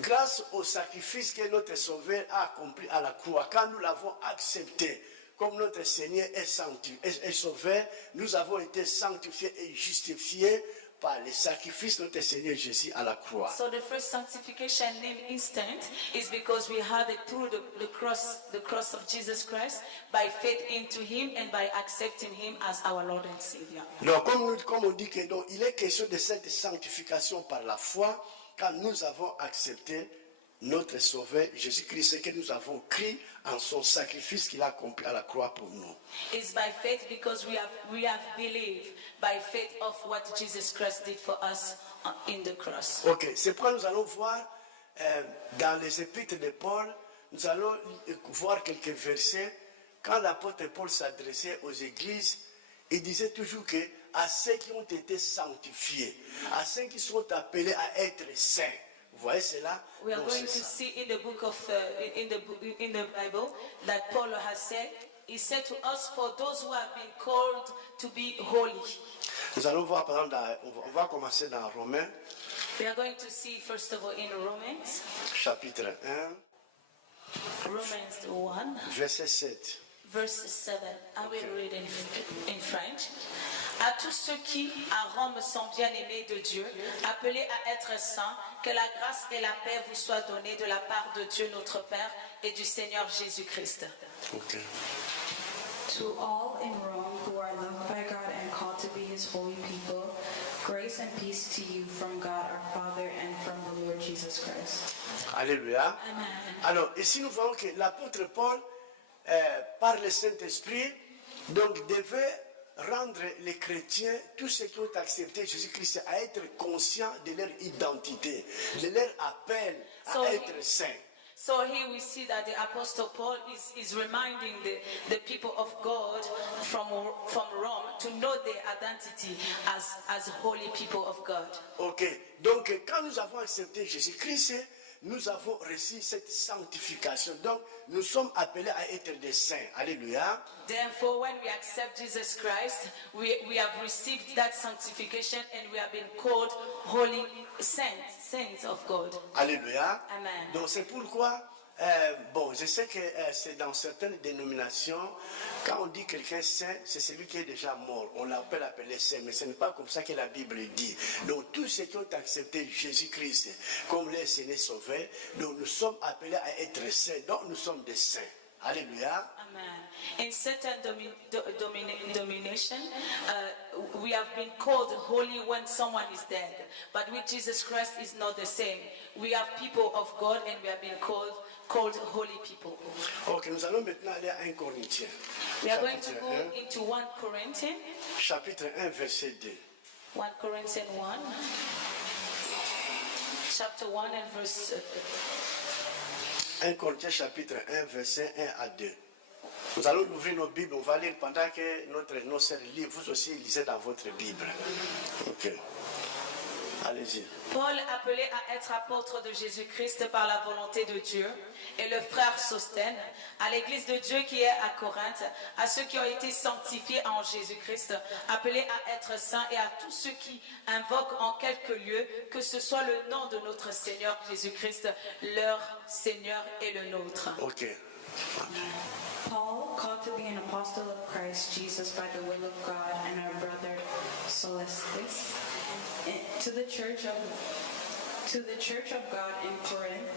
grâce au sacrifice que notre Sauveur a accompli à la croix. Quand nous l'avons accepté comme notre Seigneur est sauvé, nous avons été sanctifiés et justifiés par le sacrifice de notre Seigneur Jésus à la croix. So the first sanctification named instant is because we had it through the cross of Jesus Christ, by faith into him and by accepting him as our Lord and Savior. Donc, comme on dit que donc, il est question de cette sanctification par la foi, quand nous avons accepté notre Sauveur Jésus-Christ, et que nous avons cru en son sacrifice qu'il a accompli à la croix pour nous. It's by faith because we have believed by faith of what Jesus Christ did for us in the cross. Ok, c'est pourquoi nous allons voir dans les épîtres de Paul, nous allons voir quelques versets. Quand l'apôtre Paul s'adressait aux églises, il disait toujours que à ceux qui ont été sanctifiés, à ceux qui sont appelés à être saints. Vous voyez cela? We are Donc, going c'est to ça. see in the book of in the Bible that Paul has said. He said to us, for those who have been called to be holy. Nous allons voir, par exemple, on va commencer dans Romains, We are going to see first of all in Romans, chapitre 1, Romans 1, verset 7. verse 7. I will read in French. À tous ceux qui, à Rome, sont bien-aimés de Dieu, appelés à être saints, que la grâce et la paix vous soient données de la part de Dieu notre Père et du Seigneur Jésus-Christ. Ok. To all in Rome who are loved by God and called to be his holy people, grace and peace to you from God our Father and from the Lord Jesus Christ. Alléluia. Amen. Alors, ici nous voyons que l'apôtre Paul, par le Saint-Esprit, donc devait rendre les chrétiens, tous ceux qui ont accepté Jésus-Christ, à être conscients de leur identité, de leur appel à So être saints. So here we see that the Apostle Paul is reminding the people of God from Rome to know their identity as holy people of God. Ok, donc quand nous avons accepté Jésus-Christ, nous avons reçu cette sanctification. Donc nous sommes appelés à être des saints. Alléluia. Therefore, when we accept Jesus Christ, we have received that sanctification and we have been called holy saints of God. Alléluia. Amen. Donc c'est pourquoi, bon, je sais que c'est dans certaines dénominations, quand on dit quelqu'un saint, c'est celui qui est déjà mort. On l'appelle appeler saint, mais ce n'est pas comme ça que la Bible dit. Donc tous ceux qui ont accepté Jésus-Christ comme leur Seigneur Sauveur, donc nous sommes appelés à être saints. Donc nous sommes des saints. Alléluia. Amen. In certain domination, we have been called holy when someone is dead. But with Jesus Christ, it's not the same. We have people of God and we have been called holy people. Ok, nous allons maintenant aller à 1 Corinthiens. We are going to Chapitre go 1, into 1 Corinthians, chapitre 1, verset 2. 1 Corinthians 1, chapter 1 and verse 1 Corinthiens chapitre 1, verset 1 à 2. Nous allons ouvrir nos Bibles, on va lire pendant que nos sœurs lisent. Vous aussi lisez dans votre Bible. Ok. Allez-y. Paul, appelé à être apôtre de Jésus-Christ par la volonté de Dieu, et le frère Sosthène, à l'église de Dieu qui est à Corinthe, à ceux qui ont été sanctifiés en Jésus-Christ, appelés à être saints, et à tous ceux qui invoquent en quelque lieu, que ce soit le nom de notre Seigneur Jésus-Christ, leur Seigneur et le nôtre. Ok. Paul, called to be an apostle of Christ Jesus by the will of God, and our brother Solestus, to the church of God in Corinth,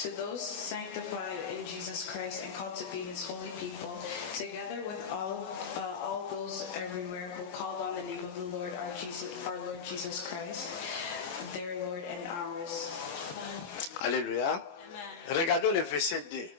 to those sanctified in Jesus Christ and called to be his holy people, together with all those everywhere who called on the name of the Lord our Lord Jesus Christ, their Lord and ours. Alléluia. Amen. Regardons le verset 2.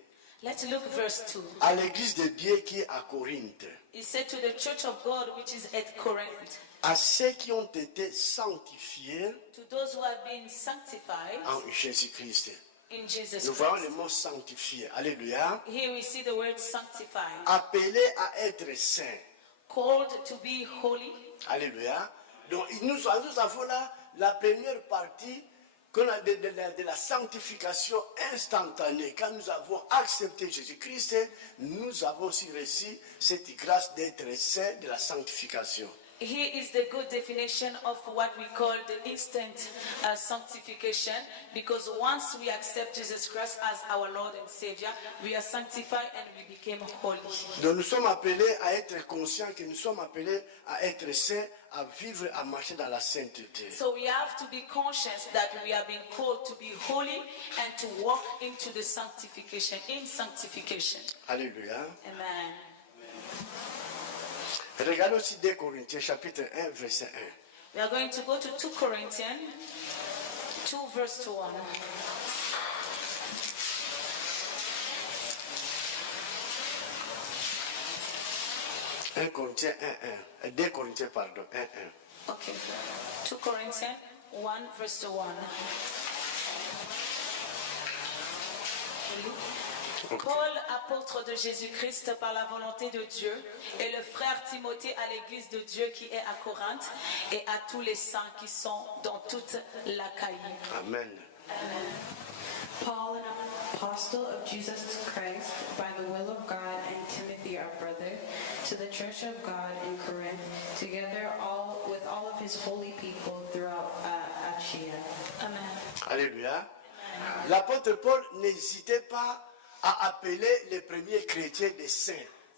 Let's look verse 2. À l'église de Dieu qui est à Corinthe, He said to the church of God which is at Corinth, à ceux qui ont été sanctifiés to those who have been sanctified en Jésus-Christ. in Jesus Nous voyons le Christ. mot sanctifié. Alléluia. Here we see the word sanctified, Appelés à être saints. called to be holy. Alléluia. Donc nous avons là la première partie qu'on a de la sanctification instantanée. Quand nous avons accepté Jésus-Christ, nous avons aussi reçu cette grâce d'être saints de la sanctification. Here is the good definition of what we call the instant sanctification, because once we accept Jesus Christ as our Lord and Savior, we are sanctified and we became holy. Donc nous sommes appelés à être conscients que nous sommes appelés à être saints, à vivre, à marcher dans la sainteté. So we have to be conscious that we are being called to be holy and to walk into the sanctification, in sanctification. Alléluia. Amen. Regardez aussi 2 Corinthiens chapitre 1 verset 1. We are going to go to 2 Corinthians 2 verse 1. 1 Corinthiens 1, 2 Corinthiens, pardon, 1, 1. Okay. 2 Corinthians 1 verse 1. Paul, apôtre de Jésus-Christ par la volonté de Dieu, et le frère Timothée à l'église de Dieu qui est à Corinthe, et à tous les saints qui sont dans toute l'Achaïe. Amen. Paul, an apostle of Jesus Christ, by the will of God, and Timothy, our brother, to the church of God in Corinth, together with all of his holy people throughout Achaia. Amen. Alléluia. L'apôtre Paul n'hésitait pas à appeler les premiers chrétiens des saints.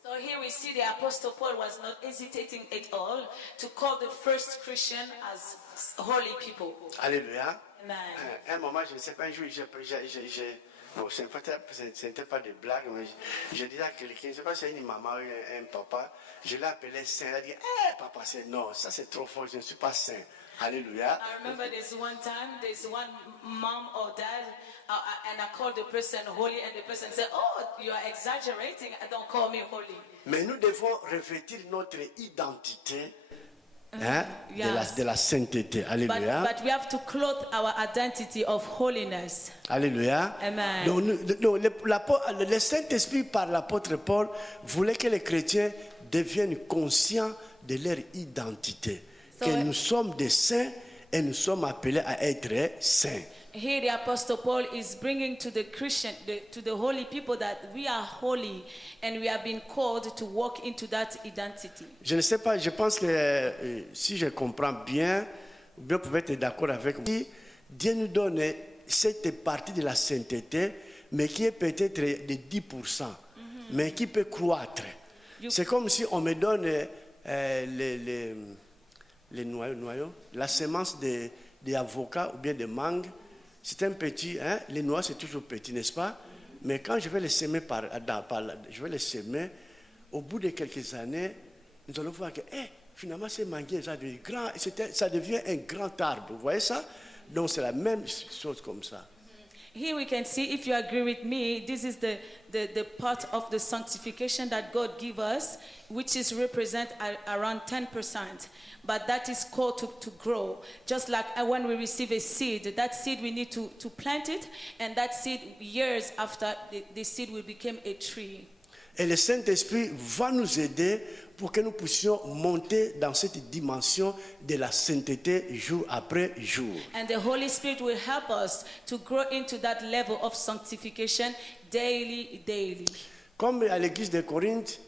So here we see the Apostle Paul was not hesitating at all to call the first Christian as holy people. Alléluia. Amen. Un moment, je ne sais pas, un jour, bon, ce n'était pas de blague, mais je disais à quelqu'un, je ne sais pas si c'est une maman ou un papa, je l'ai appelé saint. Elle a dit, papa, non, ça c'est trop fort, je ne suis pas saint. Alléluia. I remember there's one mom or dad, and I called the person holy, and the person said, "Oh, you are exaggerating. Don't call me holy." Mais nous devons revêtir notre identité Yes. de la sainteté. Alléluia. But we have to clothe our identity of holiness. Alléluia. Amen. Donc, le Saint-Esprit par l'apôtre Paul voulait que les chrétiens deviennent conscients de leur identité. Que nous sommes des saints et nous sommes appelés à être saints. Here the Apostle Paul is bringing to the Christian, to the holy people, that we are holy and we have been called to walk into that identity. Je ne sais pas, je pense que si je comprends bien, vous pouvez être d'accord avec moi. Dieu nous donne cette partie de la sainteté, mais qui est peut-être de 10%, mais qui peut croître. C'est comme si on me donne les noyaux, la semence des avocats ou bien des mangues. C'est un petit, les noix c'est toujours petit, n'est-ce pas? Mais quand je vais les semer au bout de quelques années, nous allons voir que finalement ces manguiers ça devient grand, ça devient un grand arbre. Vous voyez ça? Donc c'est la même chose comme ça. Here we can see, if you agree with me, this is the part of the sanctification that God gives us, which is represent around 10%. But that is called to grow. Just like when we receive a seed, that seed we need to plant it, and that seed, years after, the seed will become a tree. Et le Saint-Esprit va nous aider pour que nous puissions monter dans cette dimension de la sainteté jour après jour. And the Holy Spirit will help us to grow into that level of sanctification daily. Comme à l'église de Corinthe,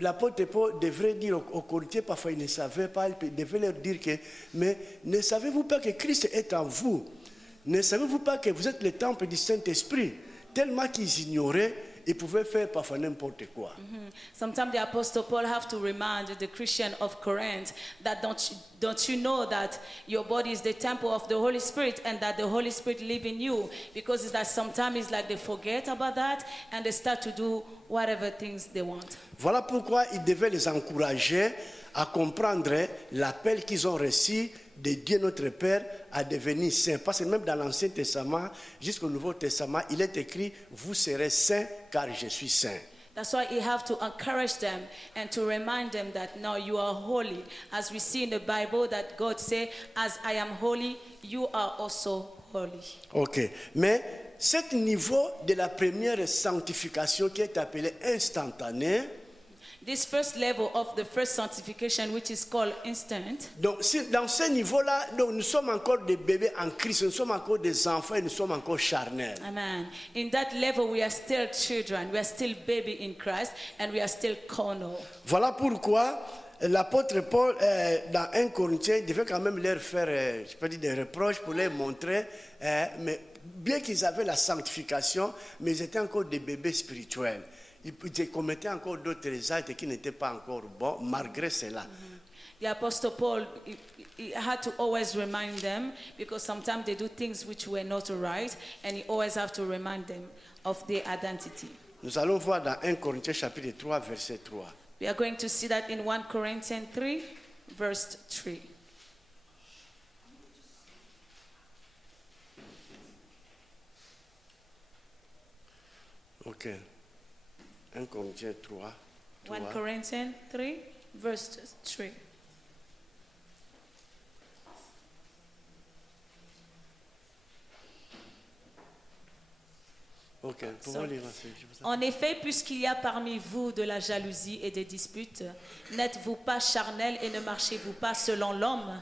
l'apôtre Paul devrait dire aux Corinthiens, parfois ils ne savaient pas, il devait leur dire que, mais ne savez-vous pas que Christ est en vous? Ne savez-vous pas que vous êtes le temple du Saint-Esprit? Tellement qu'ils ignoraient, ils pouvaient faire parfois n'importe quoi. Sometimes the Apostle Paul have to remind the Christian of Corinth that don't you know that your body is the temple of the Holy Spirit and that the Holy Spirit lives in you? Because it's that sometimes it's like they forget about that and they start to do whatever things they want. Voilà pourquoi il devait les encourager à comprendre l'appel qu'ils ont reçu de Dieu notre Père à devenir saints. Parce que même dans l'Ancien Testament jusqu'au Nouveau Testament, il est écrit « Vous serez saints car je suis saint ». That's why you have to encourage them and to remind them that now you are holy. As we see in the Bible that God says, as I am holy, you are also holy. Ok, mais ce niveau de la première sanctification qui est appelé instantané, This first level of the first sanctification, which is called instant. Donc, dans ce niveau-là, nous sommes encore des bébés en Christ, nous sommes encore des enfants et nous sommes encore charnels. Amen. In that level, we are still children, we are still baby in Christ, and we are still carnal. Voilà pourquoi l'apôtre Paul, dans 1 Corinthiens, il devait quand même leur faire, je peux dire, des reproches pour leur montrer, mais bien qu'ils avaient la sanctification, mais ils étaient encore des bébés spirituels. Ils commettaient encore d'autres actes qui n'étaient pas encore bons, malgré cela. The Apostle Paul, he had to always remind them because sometimes they do things which were not right, and he always have to remind them of their identity. Nous allons voir dans 1 Corinthiens chapitre 3, verset 3. We are going to see that in 1 Corinthians 3, verse 3. Ok. 1 Corinthiens 3. 1 3. Corinthians 3, verse 3. Ok, pouvons lire ensemble. En effet, puisqu'il y a parmi vous de la jalousie et des disputes, n'êtes-vous pas charnels et ne marchez-vous pas selon l'homme?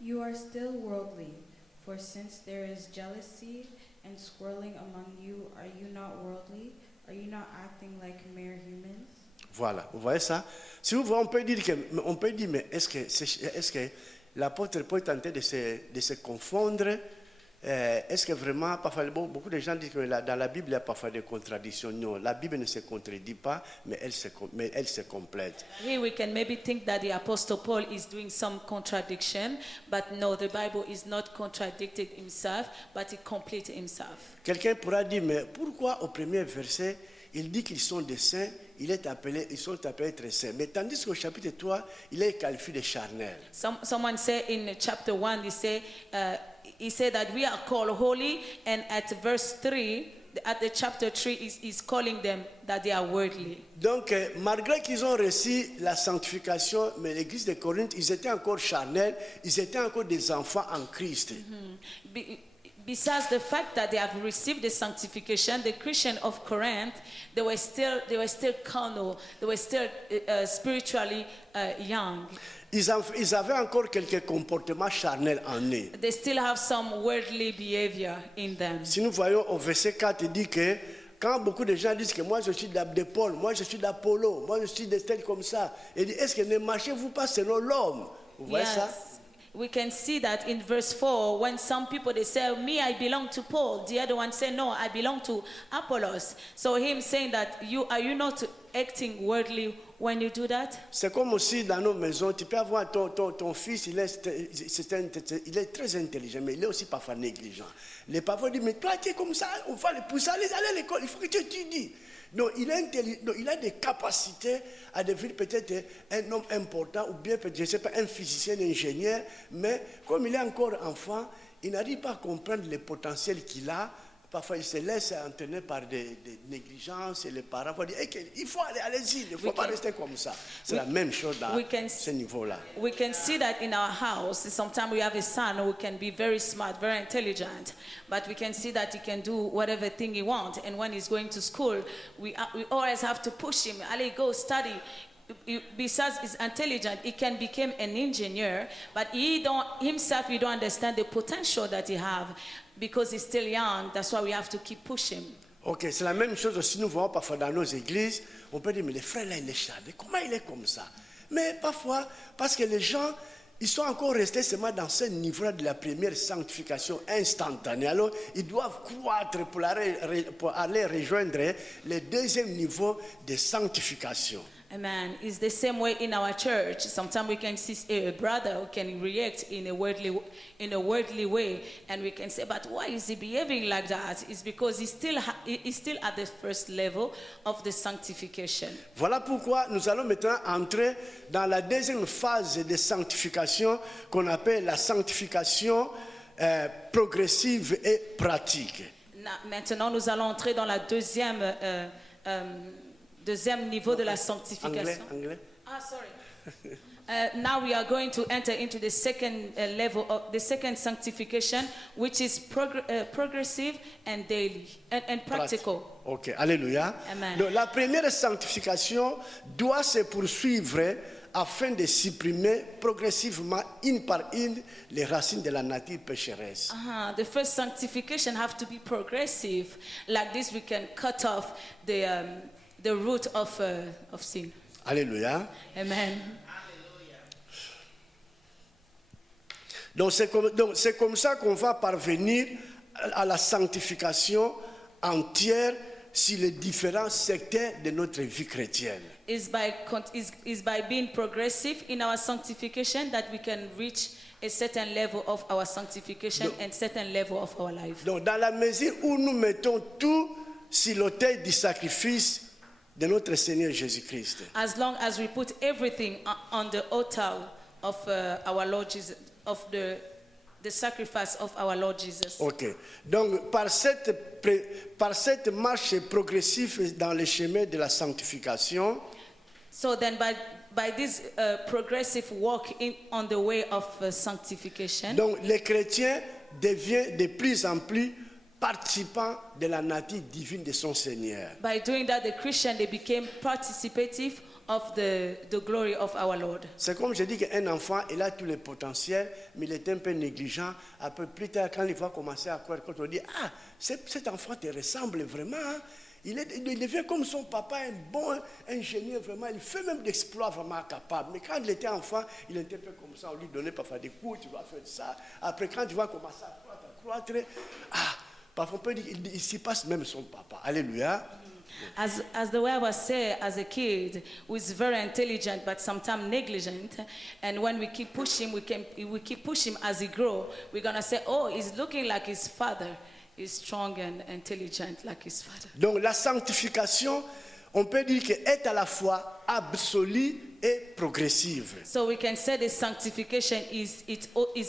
You are still worldly, for since there is jealousy and quarreling among you, are you not worldly? Are you not acting like mere humans? Voilà, vous voyez ça? Si vous voyez, on peut dire, mais est-ce que l'apôtre Paul est tenté de se confondre? Est-ce que vraiment, parfois, beaucoup de gens disent que dans la Bible, il y a parfois des contradictions. Non, la Bible ne se contredit pas, mais elle se complète. Here we can maybe think that the Apostle Paul is doing some contradiction, but no, the Bible is not contradicting himself, but he completes himself. Quelqu'un pourra dire, mais pourquoi au premier verset, il dit qu'ils sont des saints, ils sont appelés être saints. Mais tandis qu'au chapitre 3, il est qualifié de charnel. Someone said in chapter 1, he said that we are called holy, and at verse 3, at the chapter 3, is calling them that they are worldly. Donc, malgré qu'ils ont reçu la sanctification, mais l'église de Corinthe, ils étaient encore charnels, ils étaient encore des enfants en Christ. Besides the fact that they have received the sanctification, the Christians of Corinth, they were still carnal, they were still spiritually young. Ils avaient encore quelques comportements charnels en eux. They still have some worldly behavior in them. Si nous voyons au verset 4, il dit que quand beaucoup de gens disent que moi je suis de Paul, moi je suis d'Apollo, moi je suis de tel comme ça, il dit est-ce que ne marchez-vous pas selon l'homme? Vous voyez ça? We can see that in verse 4 when some people they say me I belong to Paul, the other one say no I belong to Apollos. So him saying that are you not acting worldly when you do that? C'est comme aussi dans nos maisons, tu peux avoir ton fils, il est très intelligent, mais il est aussi parfois négligent. Les parents disent mais toi tu es comme ça, on va le pousser, aller à l'école, il faut que tu étudies. Donc il a des capacités à devenir peut-être un homme important ou bien je ne sais pas un physicien, un ingénieur, mais comme il est encore enfant, il n'arrive pas à comprendre le potentiel qu'il a. Parfois il se laisse entraîner par des négligences et les parents vont dire il faut aller, allez-y, il ne faut pas rester comme ça. C'est la même chose dans ce niveau-là. We can see that in our house. Sometimes we have a son who can be very smart, very intelligent, but we can see that he can do whatever thing he wants. And when he's going to school, we always have to push him. Ali, go study. Besides he's intelligent, he can become an engineer, but he don't understand the potential that he have because he's still young. That's why we have to keep pushing. Ok, c'est la même chose aussi, nous voyons parfois dans nos églises, on peut dire mais le frère là il est charnel, comment il est comme ça? Mais parfois, parce que les gens, ils sont encore restés seulement dans ce niveau-là de la première sanctification instantanée. Alors, ils doivent croître pour aller rejoindre le deuxième niveau de sanctification. Amen. It's the same way in our church. Sometimes we can see a brother who can react in a worldly way, and we can say, "But why is he behaving like that?" It's because he's still at the first level of the sanctification. Voilà pourquoi nous allons maintenant entrer dans la deuxième phase de sanctification qu'on appelle la sanctification progressive et pratique. Maintenant, nous allons entrer dans la deuxième niveau de la sanctification. Anglais. Sorry. Now we are going to enter into the second level of the second sanctification, which is progressive and daily and practical. Ok, alléluia. Amen. Donc la première sanctification doit se poursuivre afin de supprimer progressivement, une par une, les racines de la nature pécheresse. The first sanctification have to be progressive. Like this, we can cut off the root of sin. Alléluia. Amen. Donc c'est comme ça qu'on va parvenir à la sanctification entière sur les différents secteurs de notre vie chrétienne. Is by being progressive in our sanctification that we can reach a certain level of our sanctification and certain level of our life. Donc dans la mesure où nous mettons tout sur l'autel du sacrifice de notre Seigneur Jésus-Christ. As long as we put everything on the altar of our Lord Jesus, of the sacrifice of our Lord Jesus. Ok. Donc par cette marche progressive dans le chemin de la sanctification, So then by this progressive walk on the way of sanctification, donc les chrétiens deviennent de plus en plus participants de la nature divine de son Seigneur. by doing that, the Christian, they became participative of the glory of our Lord. C'est comme je dis qu'un enfant, il a tout le potentiel, mais il est un peu négligent. Un peu plus tard, quand il va commencer à croire, quand on dit, ah, cet enfant te ressemble vraiment, hein? Il devient comme son papa, un bon ingénieur, vraiment. Il fait même d'exploits vraiment capables. Mais quand il était enfant, il était un peu comme ça. On lui donnait parfois des coups, tu vas faire ça. Après, quand tu vas commencer à croître, parfois on peut dire il s'y passe même son papa. Alléluia. As the way I was saying, as a kid, who is very intelligent but sometimes negligent, and when we keep pushing, we keep pushing as he grow. We're gonna say, oh, he's looking like his father. He's strong and intelligent like his father. Donc la sanctification, on peut dire qu'elle est à la fois absolue et progressive. So we can say the sanctification is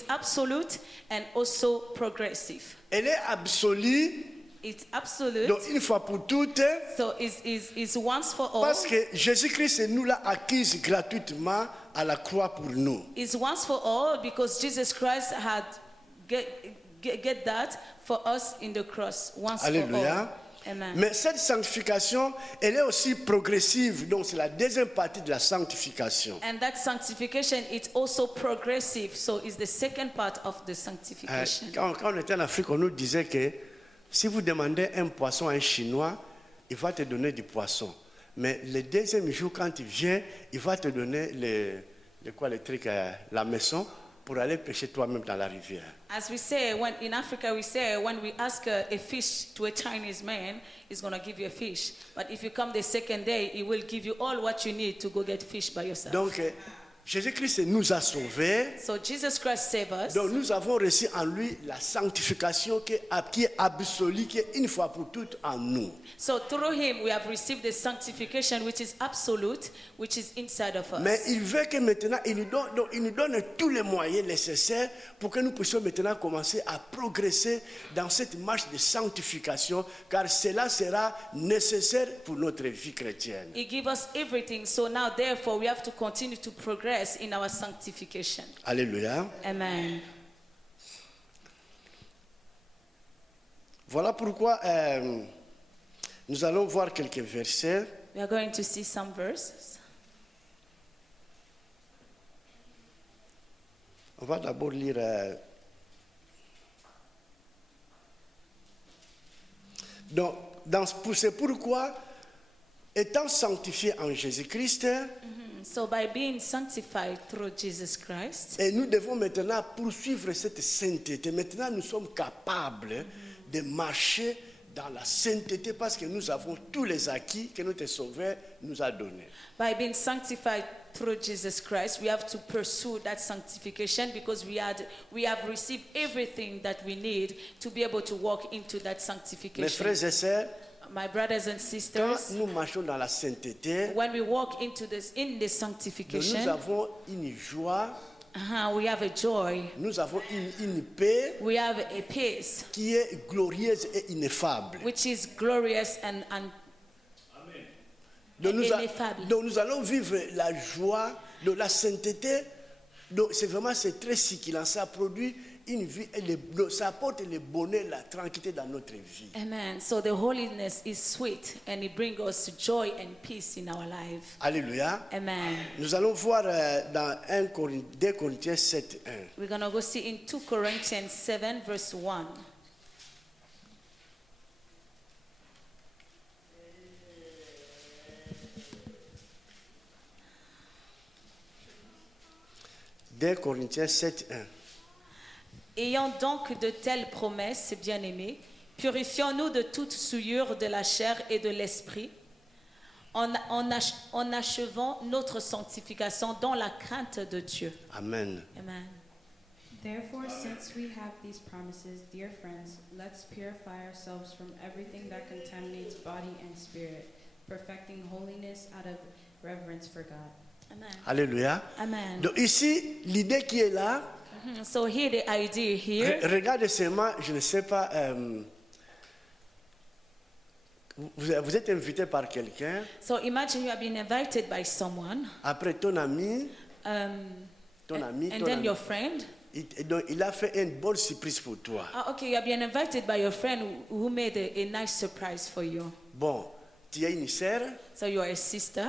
absolute and also progressive. Elle est absolue. It's absolute. Donc une fois pour toutes, So it's once for all. parce que Jésus-Christ nous l'a acquise gratuitement à la croix pour nous. It's once for all because Jesus Christ had get that for us in the cross once for all. Alléluia. Amen. Mais cette sanctification, elle est aussi progressive. Donc c'est la deuxième partie de la sanctification. And that sanctification is also progressive. So it's the second part of the sanctification. Quand on était en Afrique, on nous disait que si vous demandez un poisson à un Chinois, il va te donner du poisson. Mais le deuxième jour, quand il vient, il va te donner la maison pour aller pêcher toi-même dans la rivière. As we say, in Africa we say when we ask a fish to a Chinese man, he's going to give you a fish. But if you come the second day, he will give you all what you need to go get fish by yourself. Donc, Jésus-Christ nous a sauvés. So Jesus Christ saved us. Donc nous avons reçu en lui la sanctification qui est absolue, qui est une fois pour toutes en nous. So through him we have received the sanctification which is absolute, which is inside of us. Mais il veut que maintenant, il nous donne tous les moyens nécessaires pour que nous puissions maintenant commencer à progresser dans cette marche de sanctification, car cela sera nécessaire pour notre vie chrétienne. He gives us everything. So now therefore we have to continue to progress in our sanctification. Alléluia. Amen. Voilà pourquoi nous allons voir quelques versets. We are going to see some verses. On va d'abord lire c'est pourquoi, étant sanctifiés en Jésus-Christ, So by being sanctified through Jesus Christ, et nous devons maintenant poursuivre cette sainteté. Maintenant, nous sommes capables de marcher dans la sainteté parce que nous avons tous les acquis que notre Sauveur nous a donnés. by being sanctified through Jesus Christ, we have to pursue that sanctification because we have received everything that we need to be able to walk into that Mes sanctification. frères et sœurs, My brothers and quand sisters, nous marchons dans la sainteté, when we walk into in the nous sanctification, avons une joie, we have a joy, nous avons une paix we have a peace qui est glorieuse et ineffable. which is glorious and Donc ineffable. donc nous allons vivre la joie de la sainteté. Donc c'est très circulant. Ça produit une vie, ça apporte le bonheur, la tranquillité dans notre vie. Amen. So the holiness is sweet and it brings us joy and peace in our life. Alléluia. Amen. Nous allons voir dans 2 Corinthiens 7, 1. We're going to go see in 2 Corinthians 7 verse 1. 2 Corinthiens 7, 1. Ayant donc de telles promesses, bien-aimés, purifions-nous de toute souillure de la chair et de l'esprit, en achevant notre sanctification dans la crainte de Dieu. Amen. Amen. Therefore, since we have these promises, dear friends, let's purify ourselves from everything that contaminates body and spirit, perfecting holiness out of reverence for God. Amen. Alléluia. Amen. Donc ici, l'idée qui est là, So here the idea here. regardez seulement, je ne sais pas, vous êtes invité par quelqu'un, So imagine you have been invited by someone, après ton ami, um, ton ami, and ton then ami. your friend. Et donc, il a fait une bonne surprise pour toi. Okay, you have been invited by your friend who made a nice surprise for you. Bon, tu as une sœur So you are a sister.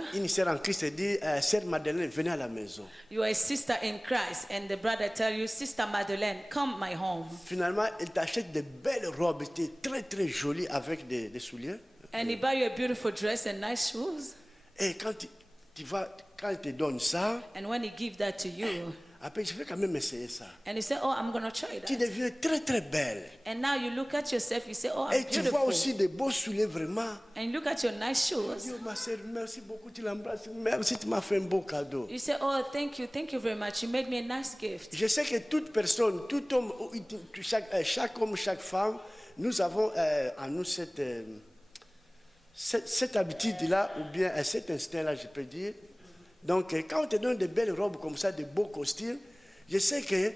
en Christ et dit, sœur Madeleine, venez à la maison. You are a sister in Christ, and the brother tell you, Sister Madeleine, come my home. Finalement, il t'achète de belles robes, c'était très très joli avec des souliers. And he buy you a beautiful dress and nice shoes. Et quand quand il te donne ça, And when he give that to you, après je vais quand même essayer ça. and you say, oh, I'm going to try Tu that. deviens très très belle. And now you look at yourself, you say, oh, I'm Et tu vois beautiful. aussi des beaux souliers vraiment. And you look at your nice Tu shoes. dis, oh, ma sœur, merci beaucoup, tu l'embrasses. Merci, tu m'as fait un beau cadeau. You say, oh, thank you very much. You made me a nice gift. Je sais que toute personne, tout homme, chaque homme, chaque femme, nous avons en nous cette habitude-là, ou bien cet instinct-là, je peux dire. Donc, quand on te donne de belles robes comme ça, de beaux costumes, je sais que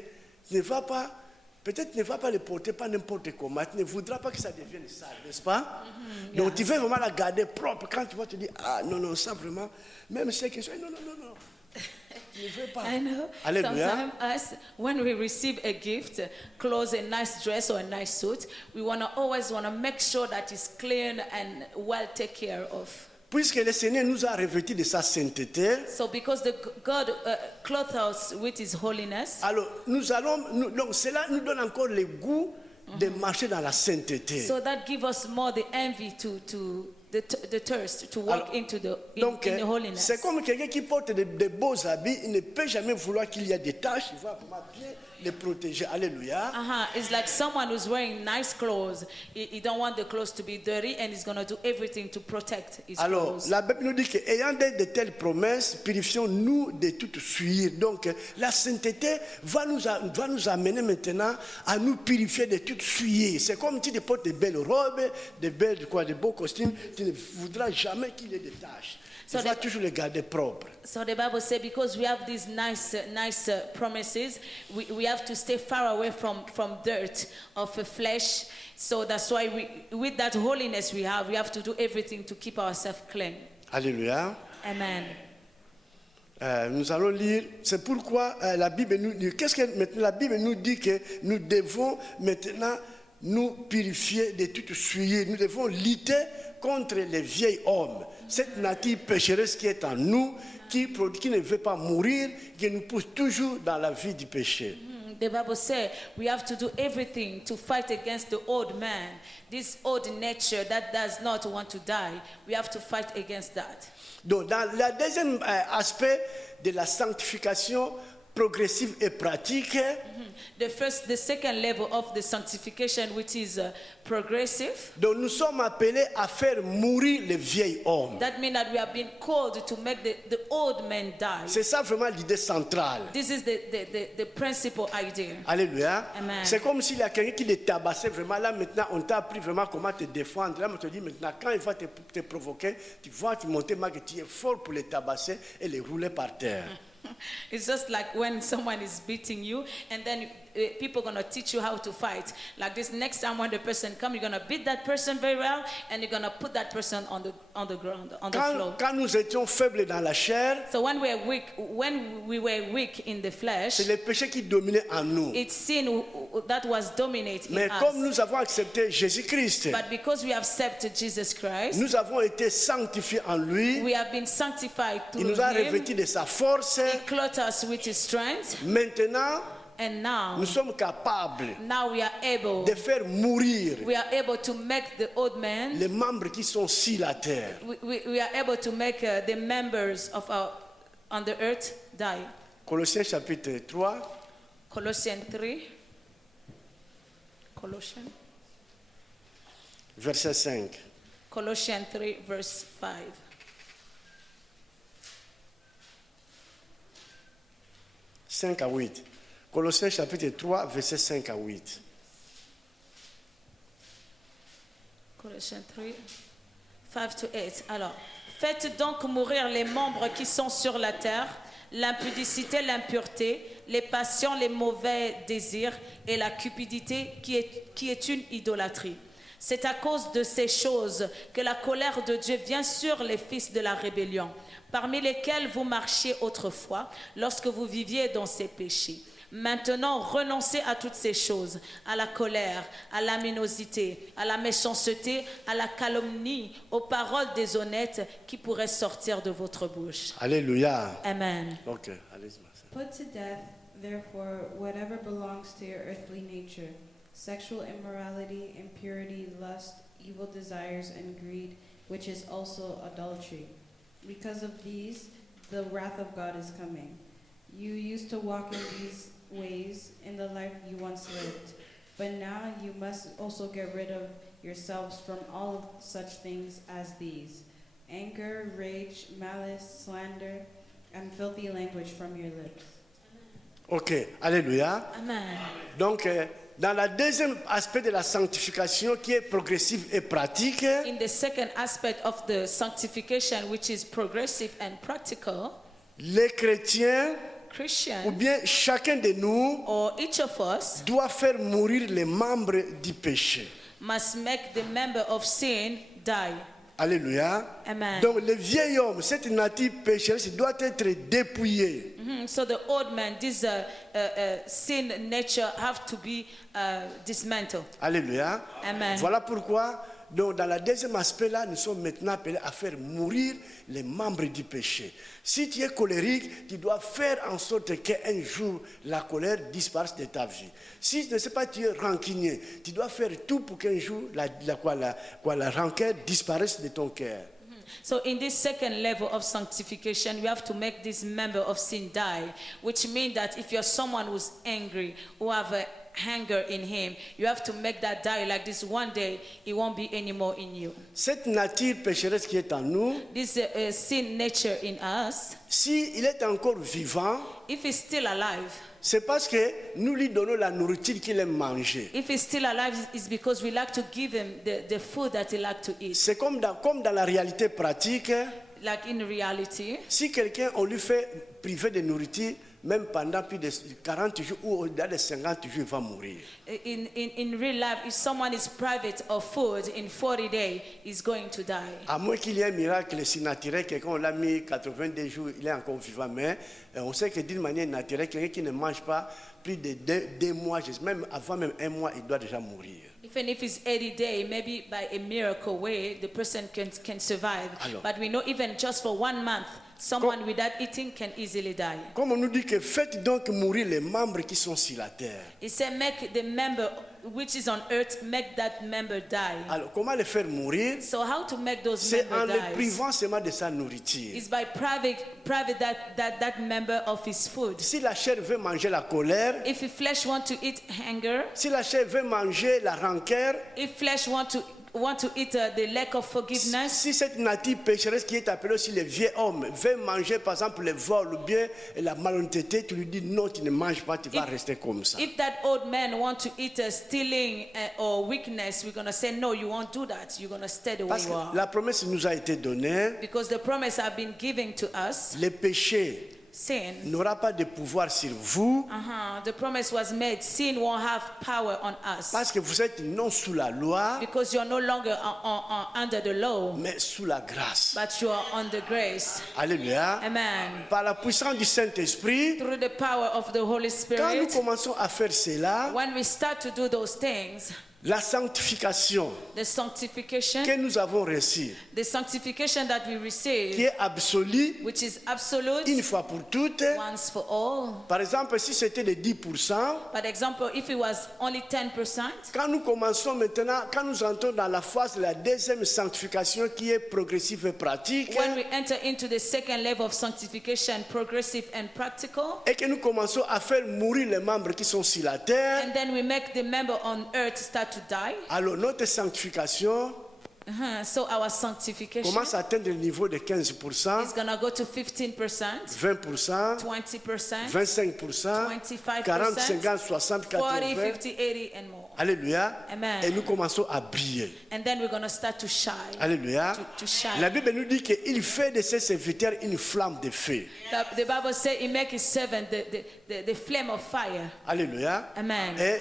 tu ne vas pas, peut-être tu ne vas pas les porter pas n'importe comment. Tu ne voudras pas que ça devienne sale, n'est-ce pas? Donc, tu veux vraiment la garder propre. Quand tu vas te dire, ah non, non, ça vraiment, même ceux qui sont, non, non, non, non. Tu ne veux pas. I know. Alléluia. Sometimes us, when we receive a gift, clothes, a nice dress or a nice suit, we always want to make sure that it's clean and well taken care of. Puisque le Seigneur nous a revêtis de sa sainteté, So because God clothes us with His holiness, alors donc cela nous donne encore le goût de marcher dans la sainteté. so that gives us more the envy the thirst to walk Alors, into Donc, in the holiness. c'est comme quelqu'un qui porte de beaux habits, il ne peut jamais vouloir qu'il y ait des taches, il va vraiment bien les protéger. Alléluia. It's like someone who's wearing nice clothes. He don't want the clothes to be dirty, and he's going to do everything to protect his Alors, clothes. la Bible nous dit qu'ayant de telles promesses, purifions-nous de toute souillure. Donc, la sainteté va nous amener maintenant à nous purifier de toute souillure. C'est comme si tu portes de belles robes, de beaux costumes, tu ne voudras jamais qu'il y ait des taches. Tu So vas the- toujours les garder propres. So the Bible says, because we have these nice promises, we have to stay far away from dirt of the flesh. So that's why with that holiness we have to do everything to keep ourselves clean. Alléluia. Amen. Nous allons lire, c'est pourquoi la Bible nous dit, qu'est-ce que maintenant la Bible nous dit que nous devons maintenant nous purifier de toute souillure. Nous devons lutter contre les vieils hommes, cette nature pécheresse qui est en nous, qui ne veut pas mourir, qui nous pousse toujours dans la vie du péché. The Bible says we have to do everything to fight against the old man, this old nature that does not want to die. We have to fight against that. Donc, dans le deuxième aspect de la sanctification progressive et pratique, The second level of the sanctification, which is progressive, donc nous sommes appelés à faire mourir les vieils hommes. that means that we have been called to make the old man die. C'est ça vraiment l'idée centrale. This is the principal idea. Alléluia. Amen. C'est comme s'il y a quelqu'un qui te tabassait vraiment. Là, maintenant, on t'a appris vraiment comment te défendre. Là, on te dit maintenant, quand il va te provoquer, tu vas te monter, que tu es fort pour les tabasser et les rouler par terre. It's just like when someone is beating you, and then people are going to teach you how to fight. Like this, next time when the person comes, you're going to beat that person very well, and you're going to put that person on the ground, on the floor. Quand nous étions faibles dans la chair, So when we were weak in the flesh, c'est le péché qui dominait en nous. it's sin that was dominating Mais us. comme nous avons accepté Jésus-Christ, But because we have accepted Jesus Christ, nous avons été sanctifiés en lui. we have been sanctified Il through nous a Him. revêtis de sa force. He clothed us with His strength, Maintenant, and now nous sommes capables we are able. de faire mourir We are able to make the old man. les membres qui sont sur la terre. We are able to make the members of on the earth die. Colossiens chapitre 3, Colossians 3. Colossians. verset 5. Colossians 3, verse 5. « 5 à 8. Colossiens chapitre 3, verset 5 à 8. Colossiens 3, 5 to 8. Alors, faites donc mourir les membres qui sont sur la terre, l'impudicité, l'impureté, les passions, les mauvais désirs et la cupidité qui est une idolâtrie. C'est à cause de ces choses que la colère de Dieu vient sur les fils de la rébellion, parmi lesquels vous marchiez autrefois lorsque vous viviez dans ces péchés. Maintenant, renoncez à toutes ces choses, à la colère, à l'aminosité, à la méchanceté, à la calomnie, aux paroles déshonnêtes qui pourraient sortir de votre bouche. Alléluia. Amen. Ok, allez-y. Put to death, therefore, whatever belongs to your earthly nature, sexual immorality, impurity, lust, evil desires, and greed, which is also adultery. Because of these, the wrath of God is coming. You used to walk in these ways in the life you once lived, but now you must also get rid of yourselves from all such things as these: anger, rage, malice, slander, and filthy language from your lips. Ok, alléluia. Amen. Donc, dans le deuxième aspect de la sanctification qui est progressive et pratique, In the second aspect of the sanctification, which is progressive and practical, les chrétiens, ou Christian bien chacun de nous, or each of us doit faire mourir les membres du péché. must make the member of sin die. Alléluia. Amen. Donc, le vieil homme, cette nature pécheresse doit être dépouillée. So the old man, this sin nature have to be dismantled. Alléluia. Amen. Voilà pourquoi, donc, dans le deuxième aspect là, nous sommes maintenant appelés à faire mourir les membres du péché. Si tu es colérique, tu dois faire en sorte qu'un jour la colère disparaisse de ta vie. Si tu ne sais pas, tu es rancunier, tu dois faire tout pour qu'un jour la rancœur disparaisse de ton cœur. So in this second level of sanctification, we have to make this member of sin die, which means that if you're someone who's angry, who have a anger in him, you have to make that die like this. One day, it won't be anymore in you. Cette nature pécheresse qui est en nous, This sin nature in us, si il est encore vivant, if he's still alive, c'est parce que nous lui donnons la nourriture qu'il aime manger. if he's still alive, it's because we like to give him the food that he like to eat. C'est comme dans la réalité pratique, Like in reality, si quelqu'un, on lui fait priver de nourriture, même pendant plus de 40 jours ou au-delà de 50 jours, il va mourir. in real life, if someone is private of food in 40 days, he's going to die. À moins qu'il y ait un miracle surnaturel, quelqu'un on l'a mis 82 jours, il est encore vivant, mais on sait que d'une manière naturelle, quelqu'un qui ne mange pas plus de 2 mois, même avant même 1 mois, il doit déjà mourir. Even if it's 80 days, maybe by a miracle way, the person can survive. Alors. But we know even just for 1 month, someone without eating can easily die. Comme on nous dit que faites donc mourir les membres qui sont sur la terre. He said, make the member which is on earth, make that member die. Alors comment les faire mourir? So how to make those C'est en member les die? privant seulement de sa nourriture. Is by private that member of his food. Si la chair veut manger la colère, If the flesh want to eat anger, si la chair veut manger la rancœur, if flesh want to eat the lack of forgiveness, si cette nature pécheresse qui est appelée aussi le vieux homme veut manger par exemple le vol ou bien la malhonnêteté, tu lui dis non, tu ne manges pas, tu vas rester comme ça. if that old man want to eat stealing or weakness, we're going to say, no, you won't do that. You're going to stay the way Parce you are. que la promesse nous a été donnée, Because the promise have been given to us, le péché sin, n'aura pas de pouvoir sur vous the promise was made, sin won't have power on us. parce que vous êtes non sous la loi, Because you're no longer under the law, mais sous la grâce. but you are under grace. Alléluia. Amen. Par la puissance du Saint-Esprit, Through the power of the Holy quand nous Spirit, commençons à faire cela, when we start to do those things, La sanctification The sanctification, que nous avons reçue, the sanctification that we qui receive, est absolue, which is absolute, une fois pour toutes. once for all. Par exemple, si c'était de 10%, For example, if it was only 10%, quand nous commençons maintenant, quand nous entrons dans la phase de la deuxième sanctification qui est progressive et pratique, when we enter into the second level of sanctification, progressive and practical, et que nous commençons à faire mourir les membres qui sont sur la terre, and then we make the member on earth start to die, alors notre sanctification so our sanctification commence à atteindre le niveau de 15%, is going to go to 15%, 20%, 20%, 25%, 25%, 40, 50, 60, 40, 80. 50, 80, and more. Alléluia. Amen. Et nous commençons à briller. And then we're going to start to shine. Alléluia. To shine. La Bible nous dit qu'il fait de ses serviteurs une flamme de feu. The Bible says he makes his servant the flame of fire. Alléluia. Amen. Et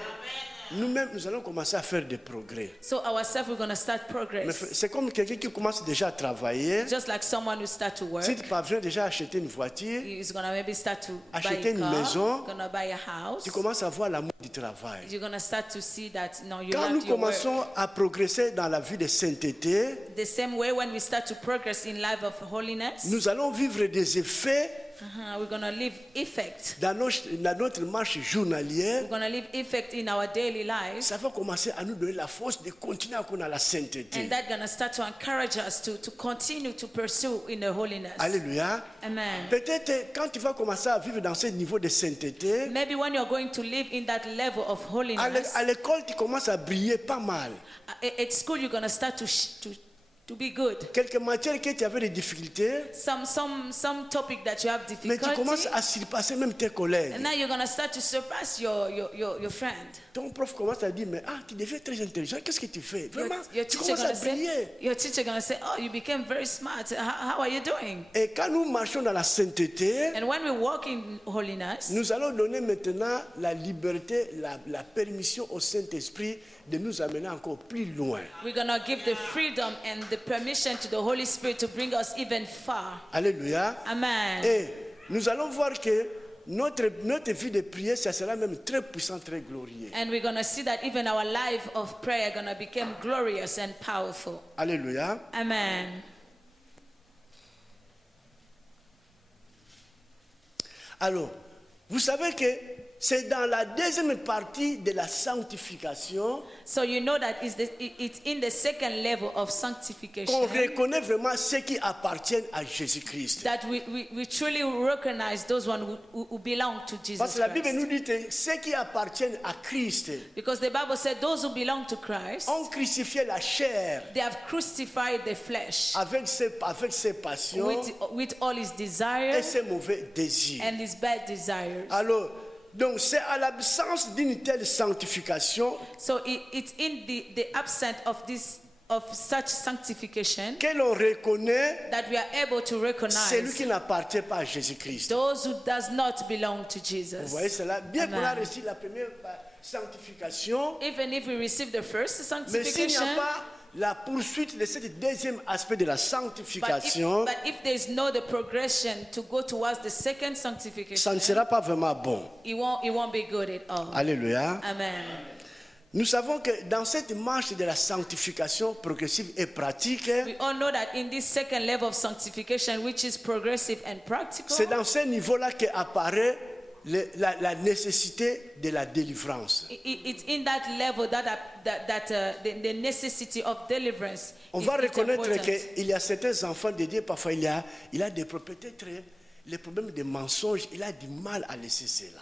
nous-mêmes, nous allons commencer à faire des progrès. So ourselves, we're going to start Mais progress. c'est comme quelqu'un qui commence déjà à travailler. Just like someone who start to work, Si tu parviens déjà à acheter une voiture, he's going to maybe start to buy acheter a une car, maison, going to buy a house. tu commences à voir l'amour du travail. You're going to start to see that, no, you Quand nous like your work. commençons à progresser dans la vie de sainteté, The same way when we start to progress in life of holiness, nous allons vivre des effets we're going to live effect. dans notre marche journalière. We're going to live effect in our daily lives. Ça va commencer à nous donner la force de continuer à courir dans la sainteté. And that's going to start to encourage us to continue to pursue in the holiness. Alléluia. Amen. Peut-être quand tu vas commencer à vivre dans ce niveau de sainteté, Maybe when you're going to live in that level of holiness, à l'école, tu commences à briller pas mal. at school you're going to start to be good. Quelques matières que tu avais des difficultés, Some topic that you have mais tu commences difficulty, à surpasser même tes collègues. and now you're going to start to surpass your friend. Ton prof commence à dire, mais tu deviens très intelligent, qu'est-ce que tu fais? Vraiment, Your tu teacher commences à going to briller. say, your teacher going to say, oh, you became very smart. How are you doing? Et quand nous marchons dans la sainteté, And when we walk in holiness, nous allons donner maintenant la liberté, la permission au Saint-Esprit de nous amener encore plus loin. we're going to give the freedom and the permission to the Holy Spirit to bring us even far. Alléluia. Amen. Et nous allons voir que notre vie de prière, ça sera même très puissant, très glorieux. And we're going to see that even our life of prayer going to become glorious and powerful. Alléluia. Amen. Alors, vous savez que c'est dans la deuxième partie de la sanctification So you know that it's in the second level of sanctification qu'on reconnaît vraiment ceux qui appartiennent à Jésus-Christ. that we truly recognize those one who belong to Jesus Parce que la Bible Christ. nous dit que ceux qui appartiennent à Christ Because the Bible said those who belong to Christ, ont crucifié la chair they have crucified the flesh avec ses passions with all his et desires ses mauvais désirs. and his bad desires. Alors, donc c'est à l'absence d'une telle sanctification So it's in the absence of such sanctification que l'on reconnaît that we are able to celui recognize qui n'appartient pas à Jésus-Christ. those who does not belong to Vous Jesus. voyez cela? Bien qu'on a Amen. reçu la première sanctification, Even if we receive the first mais s'il n'y sanctification, a pas la poursuite de ce deuxième aspect de la sanctification, but if there is no the progression to go towards the second ça ne sanctification, sera pas vraiment bon. it won't be good at all. Alléluia. Amen. Nous savons que dans cette marche de la sanctification progressive et pratique, We all know that in this second level of sanctification, which is progressive and practical, c'est dans ce niveau-là qu'apparaît la nécessité de la délivrance. it's in that level the necessity of deliverance. On is va reconnaître important. qu'il y a certains enfants de Dieu, parfois il a des peut-être les problèmes de mensonge, il a du mal à laisser cela.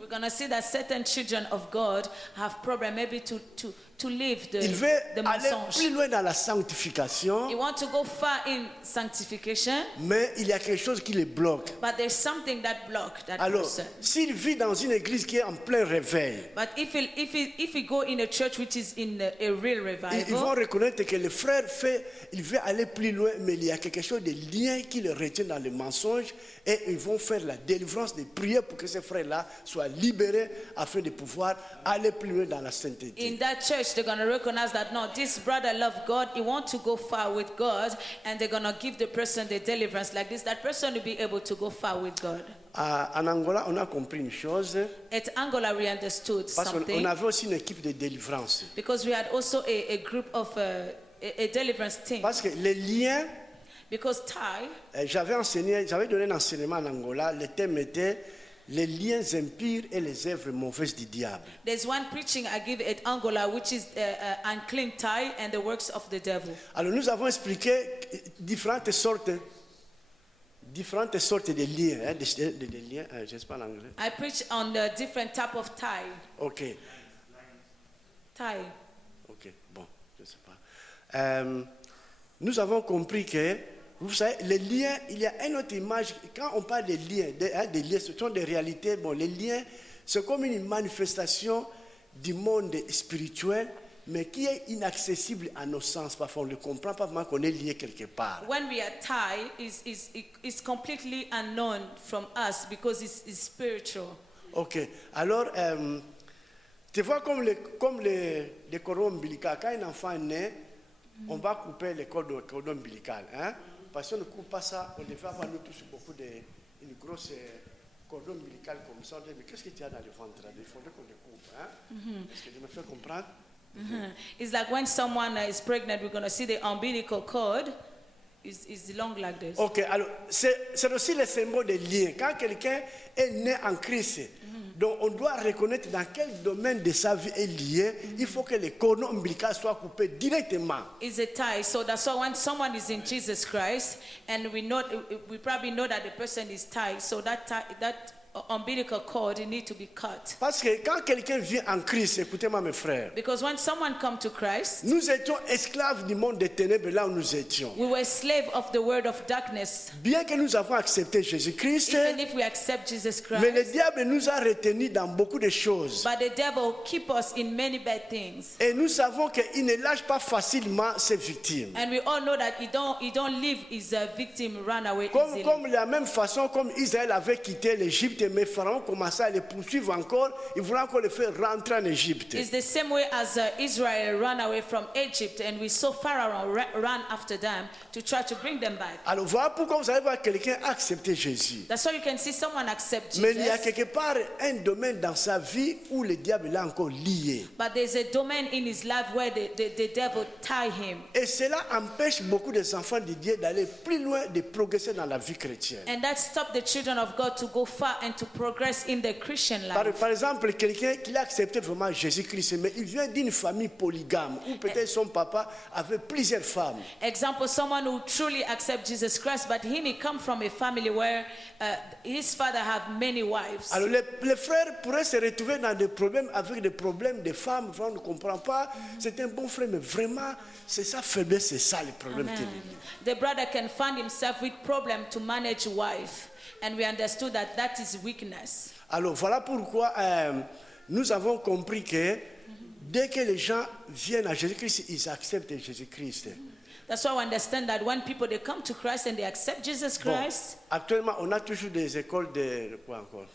We're going to see that certain children of God have problem maybe to leave Il veut the aller mensonge. plus loin dans la sanctification, You want to go far in sanctification, mais il y a quelque chose qui les bloque. but there's something that blocks that Alors, person. s'il vit dans une église qui est en plein réveil, But if he go in a church which is in a real ils vont revival, reconnaître que le frère il veut aller plus loin, mais il y a quelque chose de lien qui le retient dans le mensonge, et ils vont faire la délivrance, des prières pour que ce frère-là soit libéré afin de pouvoir aller plus loin dans la sainteté. in that church they're going to recognize that no, this brother love God, he want to go far with God, and they're going to give the person the deliverance like this. That person will be able to go far with God. En Angola, on a compris une chose, At Angola, we understood parce qu'on something avait aussi une équipe de délivrance. because we had also a group of a deliverance team. Parce que les liens, Because Thai, j'avais donné un enseignement en Angola, le thème était les liens impurs et les œuvres mauvaises du diable. there's one preaching I give at Angola, which is unclean Thai and the works of the devil. Alors nous avons expliqué différentes sortes de liens, hein, des liens, je ne sais pas l'anglais. I preach on the different type of Thai. Ok, Thai. ok, bon, je ne sais pas. Nous avons compris que, vous savez, les liens, il y a une autre image, quand on parle des liens, des liens, ce sont des réalités, bon, les liens, c'est comme une manifestation du monde spirituel, mais qui est inaccessible à nos sens. Parfois, on ne comprend pas vraiment qu'on est lié quelque part. When we are Thai, is completely unknown from us because it's spiritual. Ok, alors, tu vois comme les cordons ombilicaux, quand un enfant est né, on va couper les cordons ombilicaux. Hein? Parce qu'on ne coupe pas ça, on devait avoir nous tous une grosse cordon ombilical comme ça. On dit, mais qu'est-ce que tu as dans le ventre? Il faudrait qu'on le coupe. Hein? Est-ce que je me fais comprendre? It's like when someone is pregnant, we're going to see the umbilical cord is long like this. Ok, alors c'est aussi le symbole des liens. Quand quelqu'un est né en Christ, donc on doit reconnaître dans quel domaine de sa vie est lié. Il faut que les cordons ombilicaux soient coupés directement. Is a tie. So that's why when someone is in Jesus Christ, and we probably know that the person is tied. So that umbilical cord need to be cut. Parce que quand quelqu'un vient en Christ, écoutez-moi mes frères, Because when someone come to Christ, nous étions esclaves du monde des ténèbres là où nous étions. we were slave of the word of darkness. Bien que nous avons accepté Jésus-Christ, Even if we accept Jesus mais le Christ, diable nous a retenus dans beaucoup de choses. but the devil keep us in many bad things. Et nous savons qu'il ne lâche pas facilement ses victimes. And we all know that he don't leave his victim run away easily. Comme de la même façon comme Israël avait quitté l'Égypte, mais Pharaon commençait à les poursuivre encore, il voulait encore les faire rentrer en Égypte. It's the same way as Israel ran away from Egypt, and we saw Pharaoh run after them to try to bring them back. Alors voilà pourquoi vous allez voir quelqu'un accepter Jésus. That's why you can see someone accept Mais il y a Jesus, quelque part un domaine dans sa vie où le diable l'a encore lié. but there's a domain in his life where the devil tie him. Et cela empêche beaucoup des enfants de Dieu d'aller plus loin, de progresser dans la vie chrétienne. And that stopped the children of God to go far and to progress in the Christian life. Par exemple, quelqu'un qui a accepté vraiment Jésus-Christ, mais il vient d'une famille polygame, où peut-être son papa avait plusieurs femmes. Example, someone who truly accepts Jesus Christ, but he come from a family where his father have many wives. Alors les frères pourraient se retrouver dans des problèmes avec des problèmes de femmes, on ne comprend pas. C'est un bon frère, mais vraiment, c'est sa faiblesse, c'est ça le problème. The brother can find himself with problem to manage wife, and we understood that is weakness. Alors voilà pourquoi nous avons compris que dès que les gens viennent à Jésus-Christ, ils acceptent Jésus-Christ. That's why we understand that when people they come to Christ and they accept Jesus Bon, Christ, actuellement, on a toujours des écoles de quoi encore?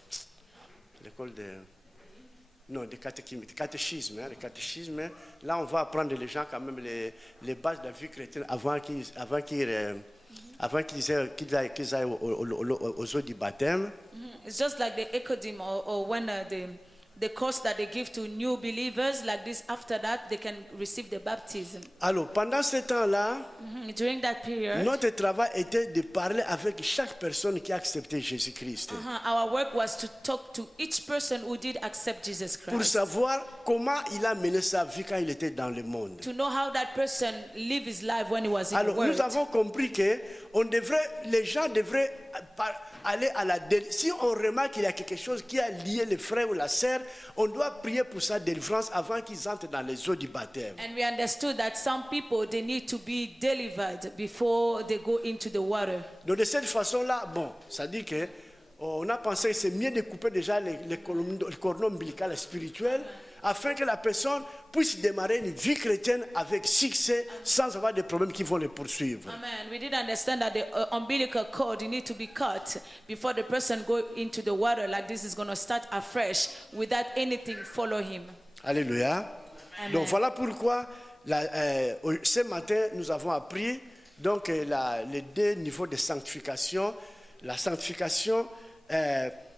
L'école de de catéchisme, le catéchisme. Là, on va apprendre les gens quand même les bases de la vie chrétienne avant qu'ils aillent aux eaux du baptême. it's just like the Ecodim or when the course that they give to new believers like this. After that, they can receive the baptism. Alors, pendant ce temps-là, During that period, notre travail était de parler avec chaque personne qui a accepté Jésus-Christ. our work was to talk to each person who did accept Jesus Pour Christ, savoir comment il a mené sa vie quand il était dans le monde. to know how that person lived his life when he was in the Alors, world. nous avons compris que les gens devraient aller à la délivrance. Si on remarque qu'il y a quelque chose qui a lié le frère ou la sœur, on doit prier pour sa délivrance avant qu'ils entrent dans les eaux du baptême. And we understood that some people, they need to be delivered before they go into the water. Donc de cette façon-là, bon, ça dit que on a pensé que c'est mieux de couper déjà le cordon ombilical spirituel afin que la personne puisse démarrer une vie chrétienne avec succès sans avoir de problèmes qui vont le poursuivre. Amen. We did understand that the umbilical cord need to be cut before the person go into the water like this is going to start afresh without anything follow him. Alléluia. Amen. Donc voilà pourquoi ce matin nous avons appris donc les deux niveaux de sanctification. La sanctification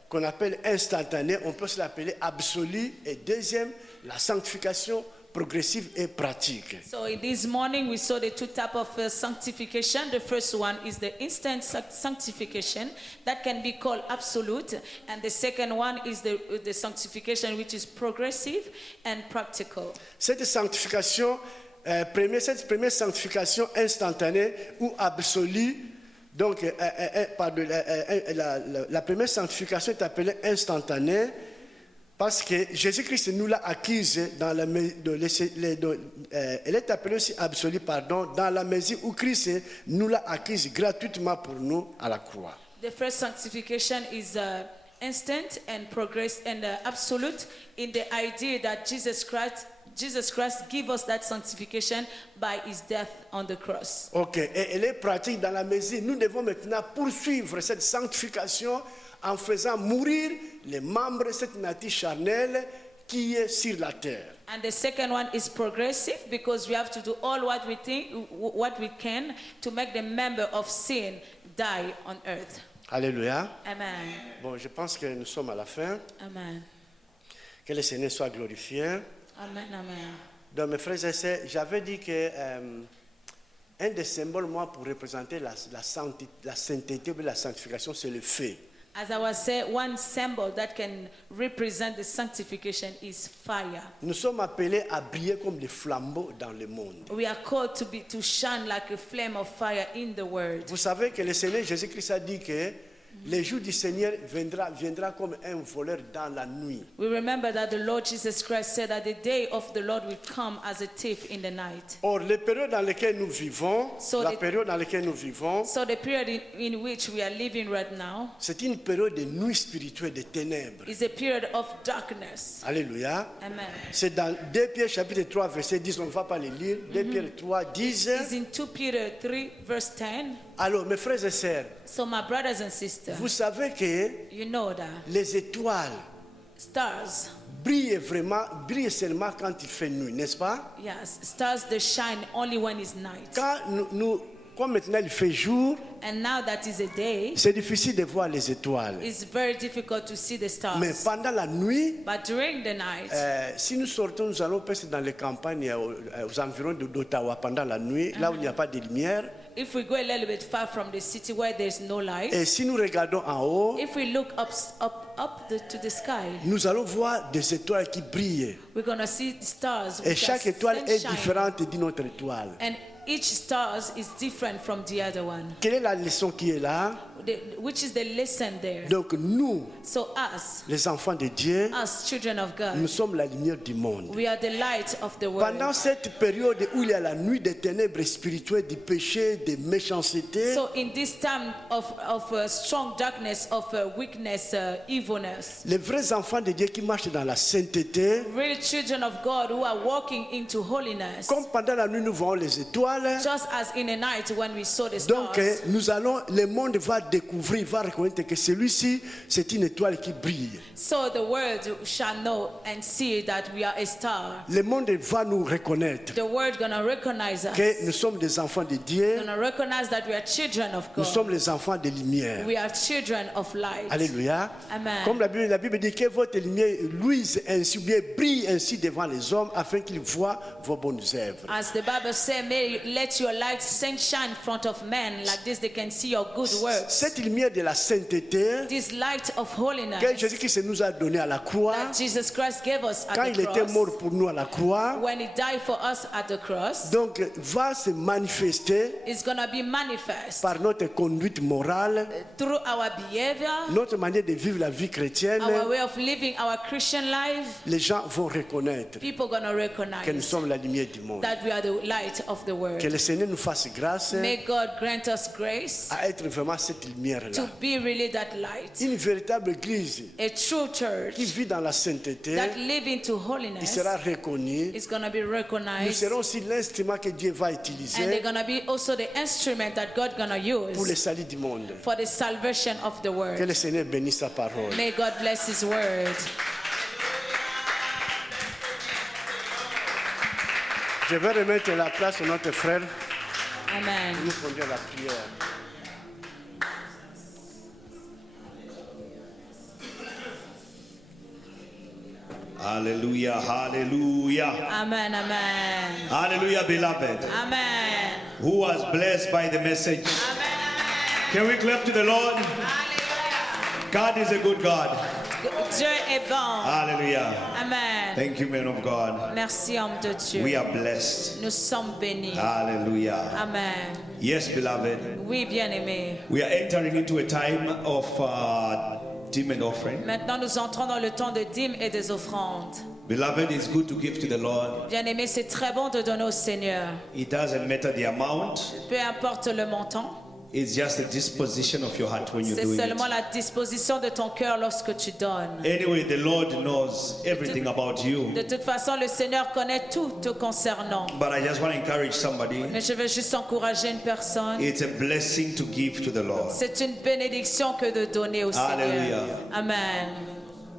qu'on appelle instantanée, on peut se l'appeler absolue. Et deuxième, la sanctification progressive et pratique. So in this morning we saw the two types of sanctification. The first one is the instant sanctification that can be called absolute, and the second one is the sanctification which is progressive and practical. Cette sanctification, cette première sanctification instantanée ou absolue, donc la première sanctification est appelée instantanée parce que Jésus-Christ nous l'a acquise dans la elle est appelée aussi absolue, pardon, dans la mesure où Christ nous l'a acquise gratuitement pour nous à la croix. The first sanctification is instant and progress and absolute in the idea that Jesus Christ gave us that sanctification by his death on the cross. Ok, et elle est pratique dans la mesure. Nous devons maintenant poursuivre cette sanctification en faisant mourir les membres de cette nature charnelle qui est sur la terre. And the second one is progressive because we have to do all what we can to make the member of sin die on earth. Alléluia. Amen. Bon, je pense que nous sommes à la fin. Amen. Que le Seigneur soit glorifié. Amen. Amen. Donc, mes frères et sœurs, j'avais dit que un des symboles, moi, pour représenter la sainteté ou la sanctification, c'est le feu. As I was saying, one symbol that can represent the sanctification is fire. Nous sommes appelés à briller comme des flambeaux dans le monde. We are called to shine like a flame of fire in the world. Vous savez que le Seigneur Jésus-Christ a dit que le jour du Seigneur viendra comme un voleur dans la nuit. We remember that the Lord Jesus Christ said that the day of the Lord will come as a thief in the night. Or, les périodes dans lesquelles nous vivons, So la période dans laquelle nous vivons, So the period in which we are living right now c'est une période de nuit spirituelle, de ténèbres. is a period of darkness. Alléluia. Amen. C'est dans 2 Pierre chapitre 3 verset 10, on ne va pas le lire. 2 Pierre 3, 10. It's in 2 Peter 3 verse 10. Alors, mes frères et sœurs, So my brothers and sisters, vous savez que you know that les étoiles stars, brillent seulement quand il fait nuit, n'est-ce pas? yes, stars they shine only when it's night. Quand comme maintenant il fait jour, And now that is a day, c'est difficile de voir les étoiles. it's very difficult to see the Mais stars. pendant la nuit, But during the night, si nous sortons, nous allons passer dans les campagnes aux environs d'Ottawa pendant la nuit, là où il n'y a pas de lumière. if we go a little bit far from the city where there's no light, Et si nous regardons en haut, if we look to the sky, nous allons voir des étoiles qui brillent. we're going to see stars. Et which are chaque étoile est sunshine. différente d'une autre étoile. And each stars is different from the other one. Quelle est la leçon qui est là? Which is the lesson there. Donc nous, So us, les enfants de Dieu, as children of nous God, sommes la lumière du monde. we are the light of the Pendant world. cette période où il y a la nuit des ténèbres spirituelles, du péché, des méchancetés, So in this time of strong darkness, of weakness, evilness, les vrais enfants de Dieu qui marchent dans la sainteté, real children of God who are walking into holiness, comme pendant la nuit nous voyons les étoiles, just as in the night when we saw the donc stars, le monde va découvrir, va reconnaître que celui-ci, c'est une étoile qui brille. so the world shall know and see that we are a star. Le monde va nous reconnaître The world gonna recognize us. que nous sommes des enfants de Dieu, Gonna recognize that we are children of nous God. sommes les enfants de lumière. We are children of light. Alléluia. Amen. Comme la Bible dit que votre lumière luise ainsi, ou bien brille ainsi devant les hommes, afin qu'ils voient vos bonnes œuvres. As the Bible says, let your light shine in front of men, like this they can see your good works. Cette lumière de la sainteté This light of que holiness Jésus-Christ nous a donné à la croix, that Jesus Christ gave us quand at il the était cross, mort pour nous à la croix, when he died for us at the cross, donc va se manifester is going to be manifest par notre conduite morale, through our behavior, notre manière de vivre la vie chrétienne. our way of living our Christian life. Les gens vont reconnaître People going to que nous recognize sommes la lumière du monde. that we are the light of the world. Que le Seigneur nous fasse grâce May God grant us grace à être vraiment cette to lumière-là. be really that light. Une véritable église A true church qui vit dans la sainteté, that live into il holiness sera reconnu. is going to be Nous recognized, serons aussi l'instrument que Dieu va and they're utiliser going to be also the instrument that God going to pour le use salut du monde. for the salvation of the Que world. le Seigneur bénisse sa parole. May God bless his word. Je vais remettre la place à notre frère. Amen. Nous conduire à la prière. Hallelujah, hallelujah. Amen, amen. Hallelujah, beloved. Amen. Who was blessed by the message? Can we clap to the Lord? God is a good God. Dieu est bon. Hallelujah. Amen. Thank you, man of God. Merci, homme de Dieu. We are blessed. Nous sommes bénis. Hallelujah. Amen. Yes, beloved. Oui, bien-aimés. We are entering into a time of dime and offering. Maintenant, nous entrons dans le temps de dîmes et des offrandes. Beloved, it's good to give to the Lord. Bien-aimés, c'est très bon de donner au Seigneur. It doesn't matter the amount. Peu importe le montant, It's just the disposition of your heart when you c'est do seulement it. la disposition de ton cœur lorsque tu donnes. Anyway, the Lord knows everything about you. De toute façon, le Seigneur connaît tout te concernant. But I just want to encourage somebody. Mais je veux juste encourager une personne. It's a blessing to give to the Lord. C'est une bénédiction que de donner au Seigneur. Hallelujah. Amen.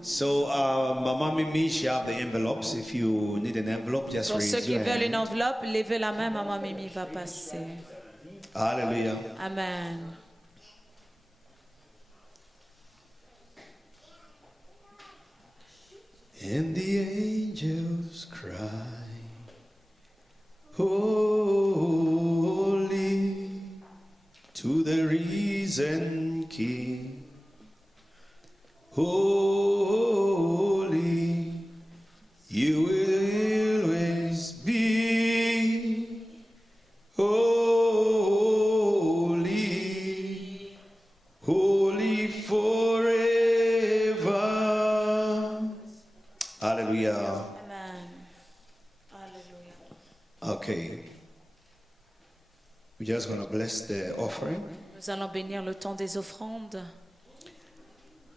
So, Mama Mimi, she have the envelopes. If you need an envelope, just Pour ceux raise qui your veulent une hand. enveloppe, levez la main, Maman Mimi va passer. Hallelujah. Amen. And the angels cry, holy, to the risen King. Holy, you will always be. Holy, holy forever. Hallelujah. Amen. Alléluia. Okay. We're just going to bless the offering. Nous allons bénir le temps des offrandes.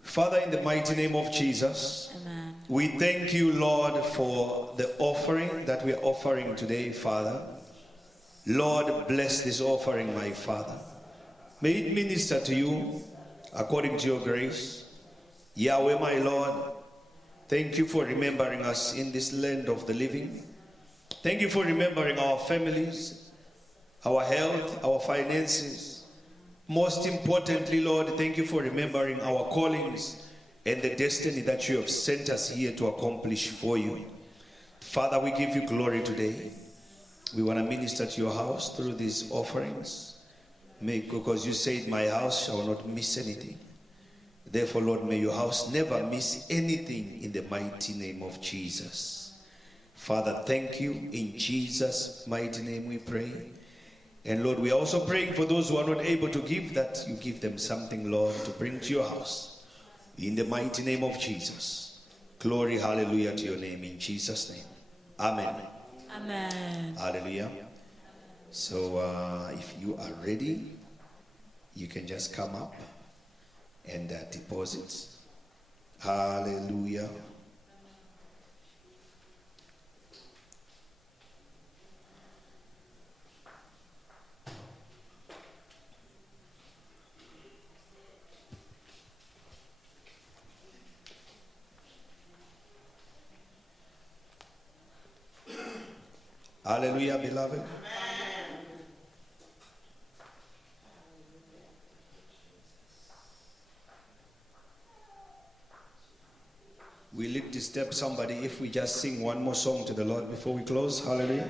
Father, in the mighty name of Jesus, Amen. we thank you, Lord, for the offering that we are offering today, Father. Lord, bless this offering, my Father. May it minister to you according to your grace. Yahweh, my Lord, thank you for remembering us in this land of the living. Thank you for remembering our families, our health, our finances. Most importantly, Lord, thank you for remembering our callings and the destiny that you have sent us here to accomplish for you. Father, we give you glory today. We want to minister to your house through these offerings. Because you said, my house shall not miss anything. Therefore, Lord, may your house never miss anything in the mighty name of Jesus. Father, thank you. In Jesus' mighty name we pray. And Lord, we are also praying for those who are not able to give, that you give them something, Lord, to bring to your house. In the mighty name of Jesus. Glory, hallelujah to your name. In Jesus' name. Amen. Amen. Hallelujah. So if you are ready, you can just come up and deposit. Hallelujah. Hallelujah, beloved. We need to step somebody if we just sing one more song to the Lord before we close. Hallelujah.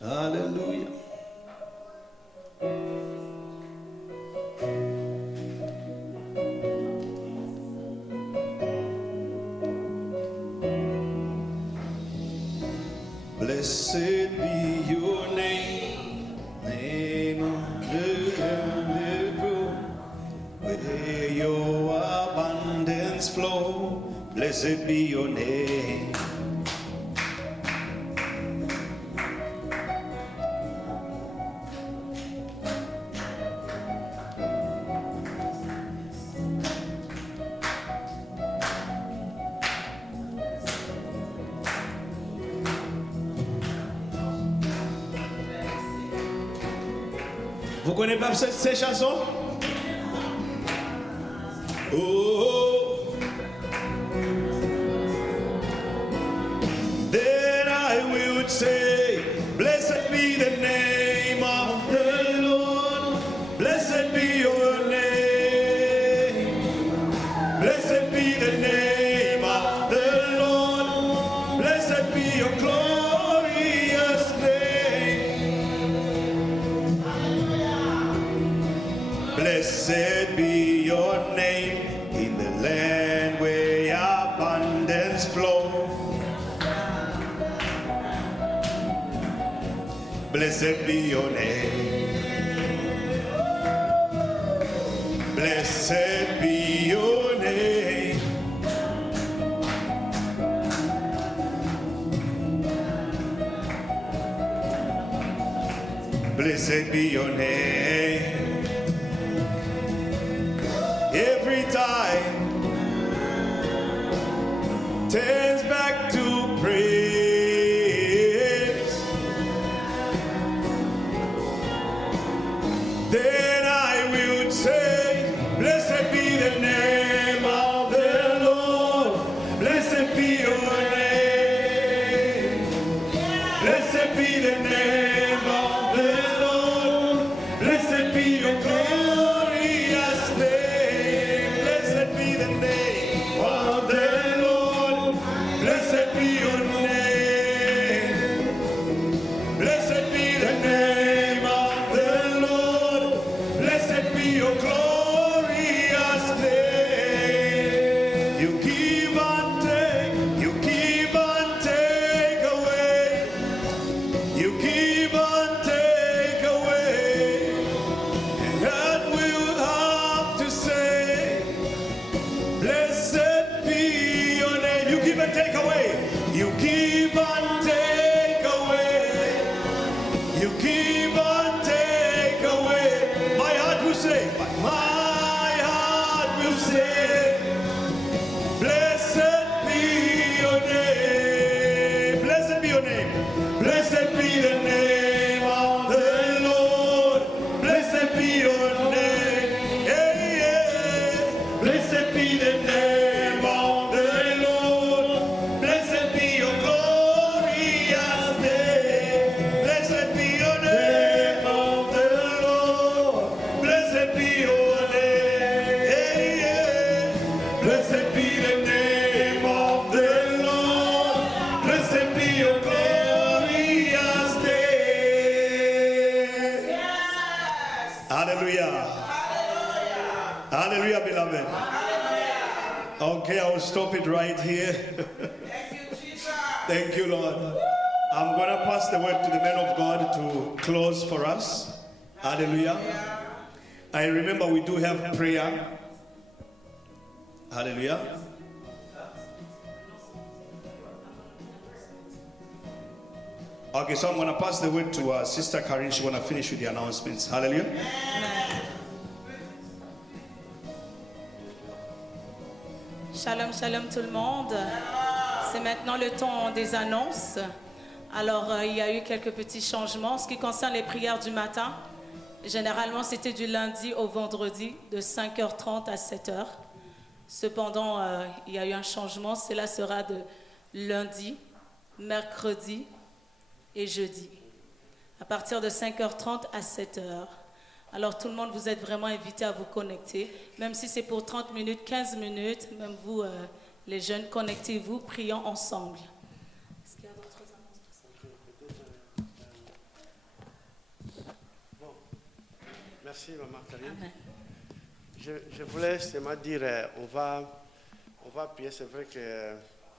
Hallelujah. Blessed be your name, name of the Lord, where your abundance flow. Blessed be your name. Vous connaissez pas ces chansons? Oh, then I will say, blessed be the name Blessed be the name of the Lord. Blessed be your glorious name. Blessed be your name in the land where abundance flows. Blessed be your name. Blessed be your name. Blessed be your name. Every time turns back to praise. Then I will say, blessed be the name of the Lord. Blessed be your name. Blessed be the name of the Lord. Blessed be your glorious name. Blessed be the name of the Lord. Blessed be your name. Blessed be the name of the Lord. Blessed be your glorious name. You give and take, you give and take away. You give and take away. And God will have to say, blessed be your name. You give and take away. You give and take away. You give and take away. My heart will say, my heart will say, blessed be your name. Blessed be your name. Blessed be the name of the Lord. Blessed be your name. Yeah, yeah. Blessed be the name of the Lord. Blessed be your glorious name. Blessed be your name of the Lord. Blessed be your name. Yeah, yeah. Blessed be the name of the Lord. Blessed be your glorious name. Hallelujah. Hallelujah, beloved. Okay, I will stop it right here. Thank you, Lord. I'm going to pass the word to the man of God to close for us. Hallelujah. I remember we do have prayer. Hallelujah. Okay, so I'm going to pass the word to Sister Karin. She's going to finish with the announcements. Hallelujah. Shalom, shalom tout le monde. C'est maintenant le temps des annonces. Alors, il y a eu quelques petits changements. En ce qui concerne les prières du matin, généralement, c'était du lundi au vendredi, de 5h30 à 7h. Cependant, il y a eu un changement. Cela sera de lundi, mercredi et jeudi, à partir de 5h30 à 7h. Alors tout le monde, vous êtes vraiment invités à vous connecter, même si c'est pour 30 minutes, 15 minutes, même vous, les jeunes, connectez-vous, prions ensemble. Est-ce qu'il y a d'autres annonces? Bon. Merci, Maman Karine. Amen. Je voulais seulement dire, on va prier. C'est vrai que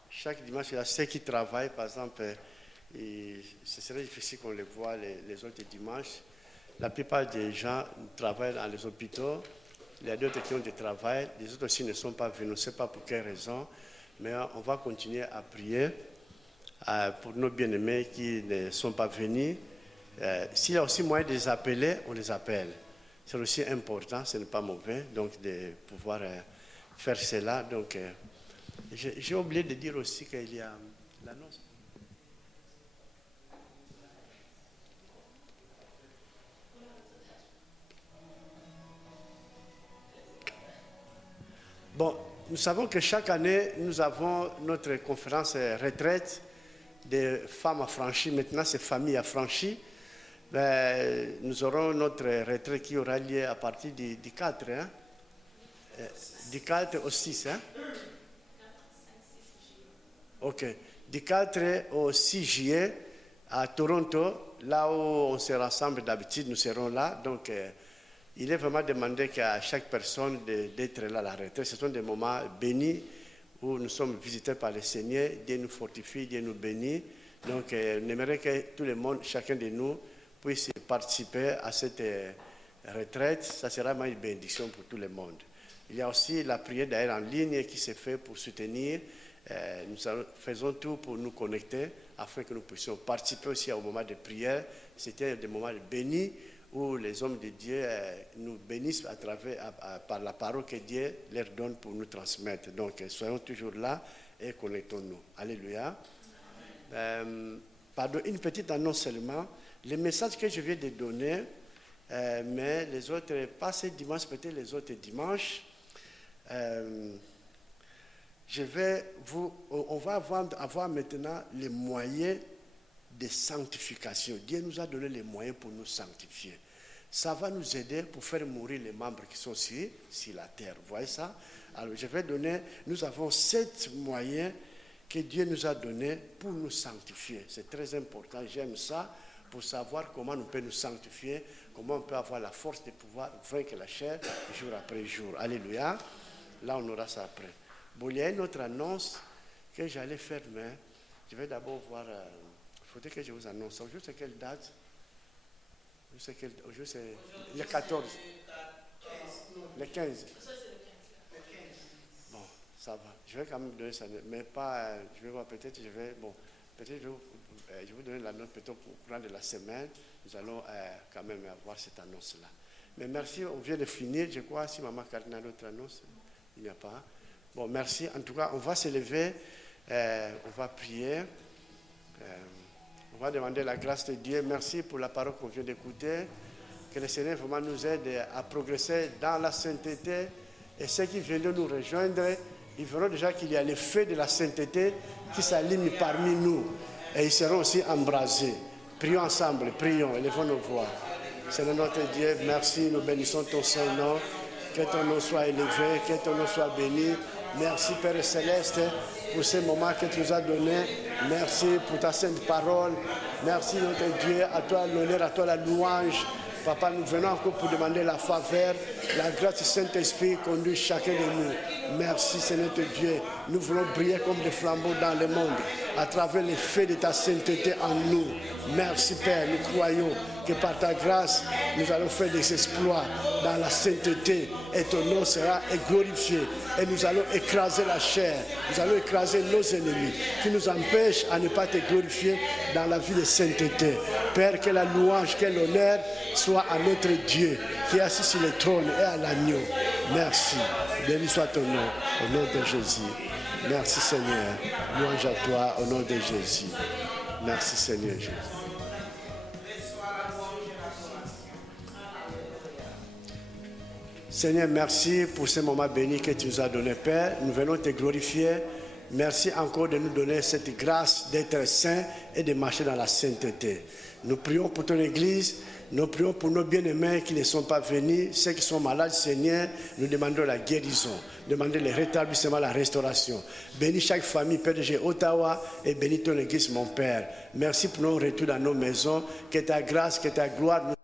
chaque dimanche, il y a ceux qui travaillent, par exemple, et ce serait difficile qu'on les voit les autres dimanches. La plupart des gens travaillent dans les hôpitaux. Il y a d'autres qui ont du travail. Les autres aussi ne sont pas venus. Je ne sais pas pour quelle raison. Mais on va continuer à prier pour nos bien-aimés qui ne sont pas venus. S'il y a aussi moyen de les appeler, on les appelle. C'est aussi important, ce n'est pas mauvais, donc de pouvoir faire cela. Donc, j'ai oublié de dire aussi qu'il y a l'annonce. Bon, nous savons que chaque année, nous avons notre conférence retraite des femmes affranchies. Maintenant, c'est familles affranchies. Nous aurons notre retraite qui aura lieu à partir du 4. Hein? Du 4 au 6, hein? Ok. Du 4 au 6 juillet à Toronto, là où on se rassemble d'habitude, nous serons là. Donc, il est vraiment demandé qu'à chaque personne d'être là à la retraite. Ce sont des moments bénis où nous sommes visités par le Seigneur. Dieu nous fortifie, Dieu nous bénit. Donc, on aimerait que tout le monde, chacun de nous, puisse participer à cette retraite. Ça sera vraiment une bénédiction pour tout le monde. Il y a aussi la prière d'ailleurs en ligne qui se fait pour soutenir. Nous faisons tout pour nous connecter afin que nous puissions participer aussi au moment de prière. C'était des moments bénis où les hommes de Dieu nous bénissent par la parole que Dieu leur donne pour nous transmettre. Donc, soyons toujours là et connectons-nous. Alléluia. Pardon, une petite annonce seulement. Le message que je viens de donner, mais les autres, pas ce dimanche, peut-être les autres dimanches, on va avoir maintenant les moyens de sanctification. Dieu nous a donné les moyens pour nous sanctifier. Ça va nous aider pour faire mourir les membres qui sont sur la terre. Vous voyez ça? Alors, nous avons 7 moyens que Dieu nous a donnés pour nous sanctifier. C'est très important, j'aime ça, pour savoir comment on peut nous sanctifier, comment on peut avoir la force de pouvoir vaincre la chair jour après jour. Alléluia. Là, on aura ça après. Bon, il y a une autre annonce que j'allais faire, mais je vais d'abord voir. Il faudrait que je vous annonce. Aujourd'hui, c'est quelle date? Aujourd'hui, c'est le 14. Le 15. Bon, ça va. Je vais quand même donner ça, mais pas. Je vais voir, peut-être, je vais vous donner la note peut-être au courant de la semaine. Nous allons quand même avoir cette annonce-là. Mais merci, on vient de finir. Je crois, si Maman Karina a d'autres annonces, il n'y a pas. Bon, merci. En tout cas, on va se lever, on va prier. On va demander la grâce de Dieu. Merci pour la parole qu'on vient d'écouter. Que le Seigneur vraiment nous aide à progresser dans la sainteté. Et ceux qui viennent de nous rejoindre, ils verront déjà qu'il y a le feu de la sainteté qui s'allume parmi nous. Et ils seront aussi embrasés. Prions ensemble, prions, élevons nos voix. Seigneur notre Dieu, merci, nous bénissons ton Saint-Nom. Que ton nom soit élevé, que ton nom soit béni. Merci Père Céleste pour ce moment que tu nous as donné. Merci pour ta sainte parole. Merci notre Dieu, à toi l'honneur, à toi la louange. Papa, nous venons encore pour demander la faveur, la grâce du Saint-Esprit conduit chacun de nous. Merci Seigneur notre Dieu. Nous voulons briller comme des flambeaux dans le monde, à travers les faits de ta sainteté en nous. Merci Père, nous croyons que par ta grâce, nous allons faire des exploits dans la sainteté et ton nom sera glorifié. Et nous allons écraser la chair, nous allons écraser nos ennemis qui nous empêchent à ne pas te glorifier dans la vie de sainteté. Père, que la louange, que l'honneur soit à notre Dieu qui est assis sur le trône et à l'agneau. Merci. Béni soit ton nom, au nom de Jésus. Merci Seigneur. Louange à toi, au nom de Jésus. Merci Seigneur Jésus. Seigneur, merci pour ce moment béni que tu nous as donné, Père. Nous venons te glorifier. Merci encore de nous donner cette grâce d'être saints et de marcher dans la sainteté. Nous prions pour ton Église. Nous prions pour nos bien-aimés qui ne sont pas venus, ceux qui sont malades, Seigneur, nous demandons la guérison, demandons le rétablissement, la restauration. Bénis chaque famille, Père de Dieu, Ottawa, et bénis ton Église, mon Père. Merci pour nos retours dans nos maisons, que ta grâce, que ta gloire nous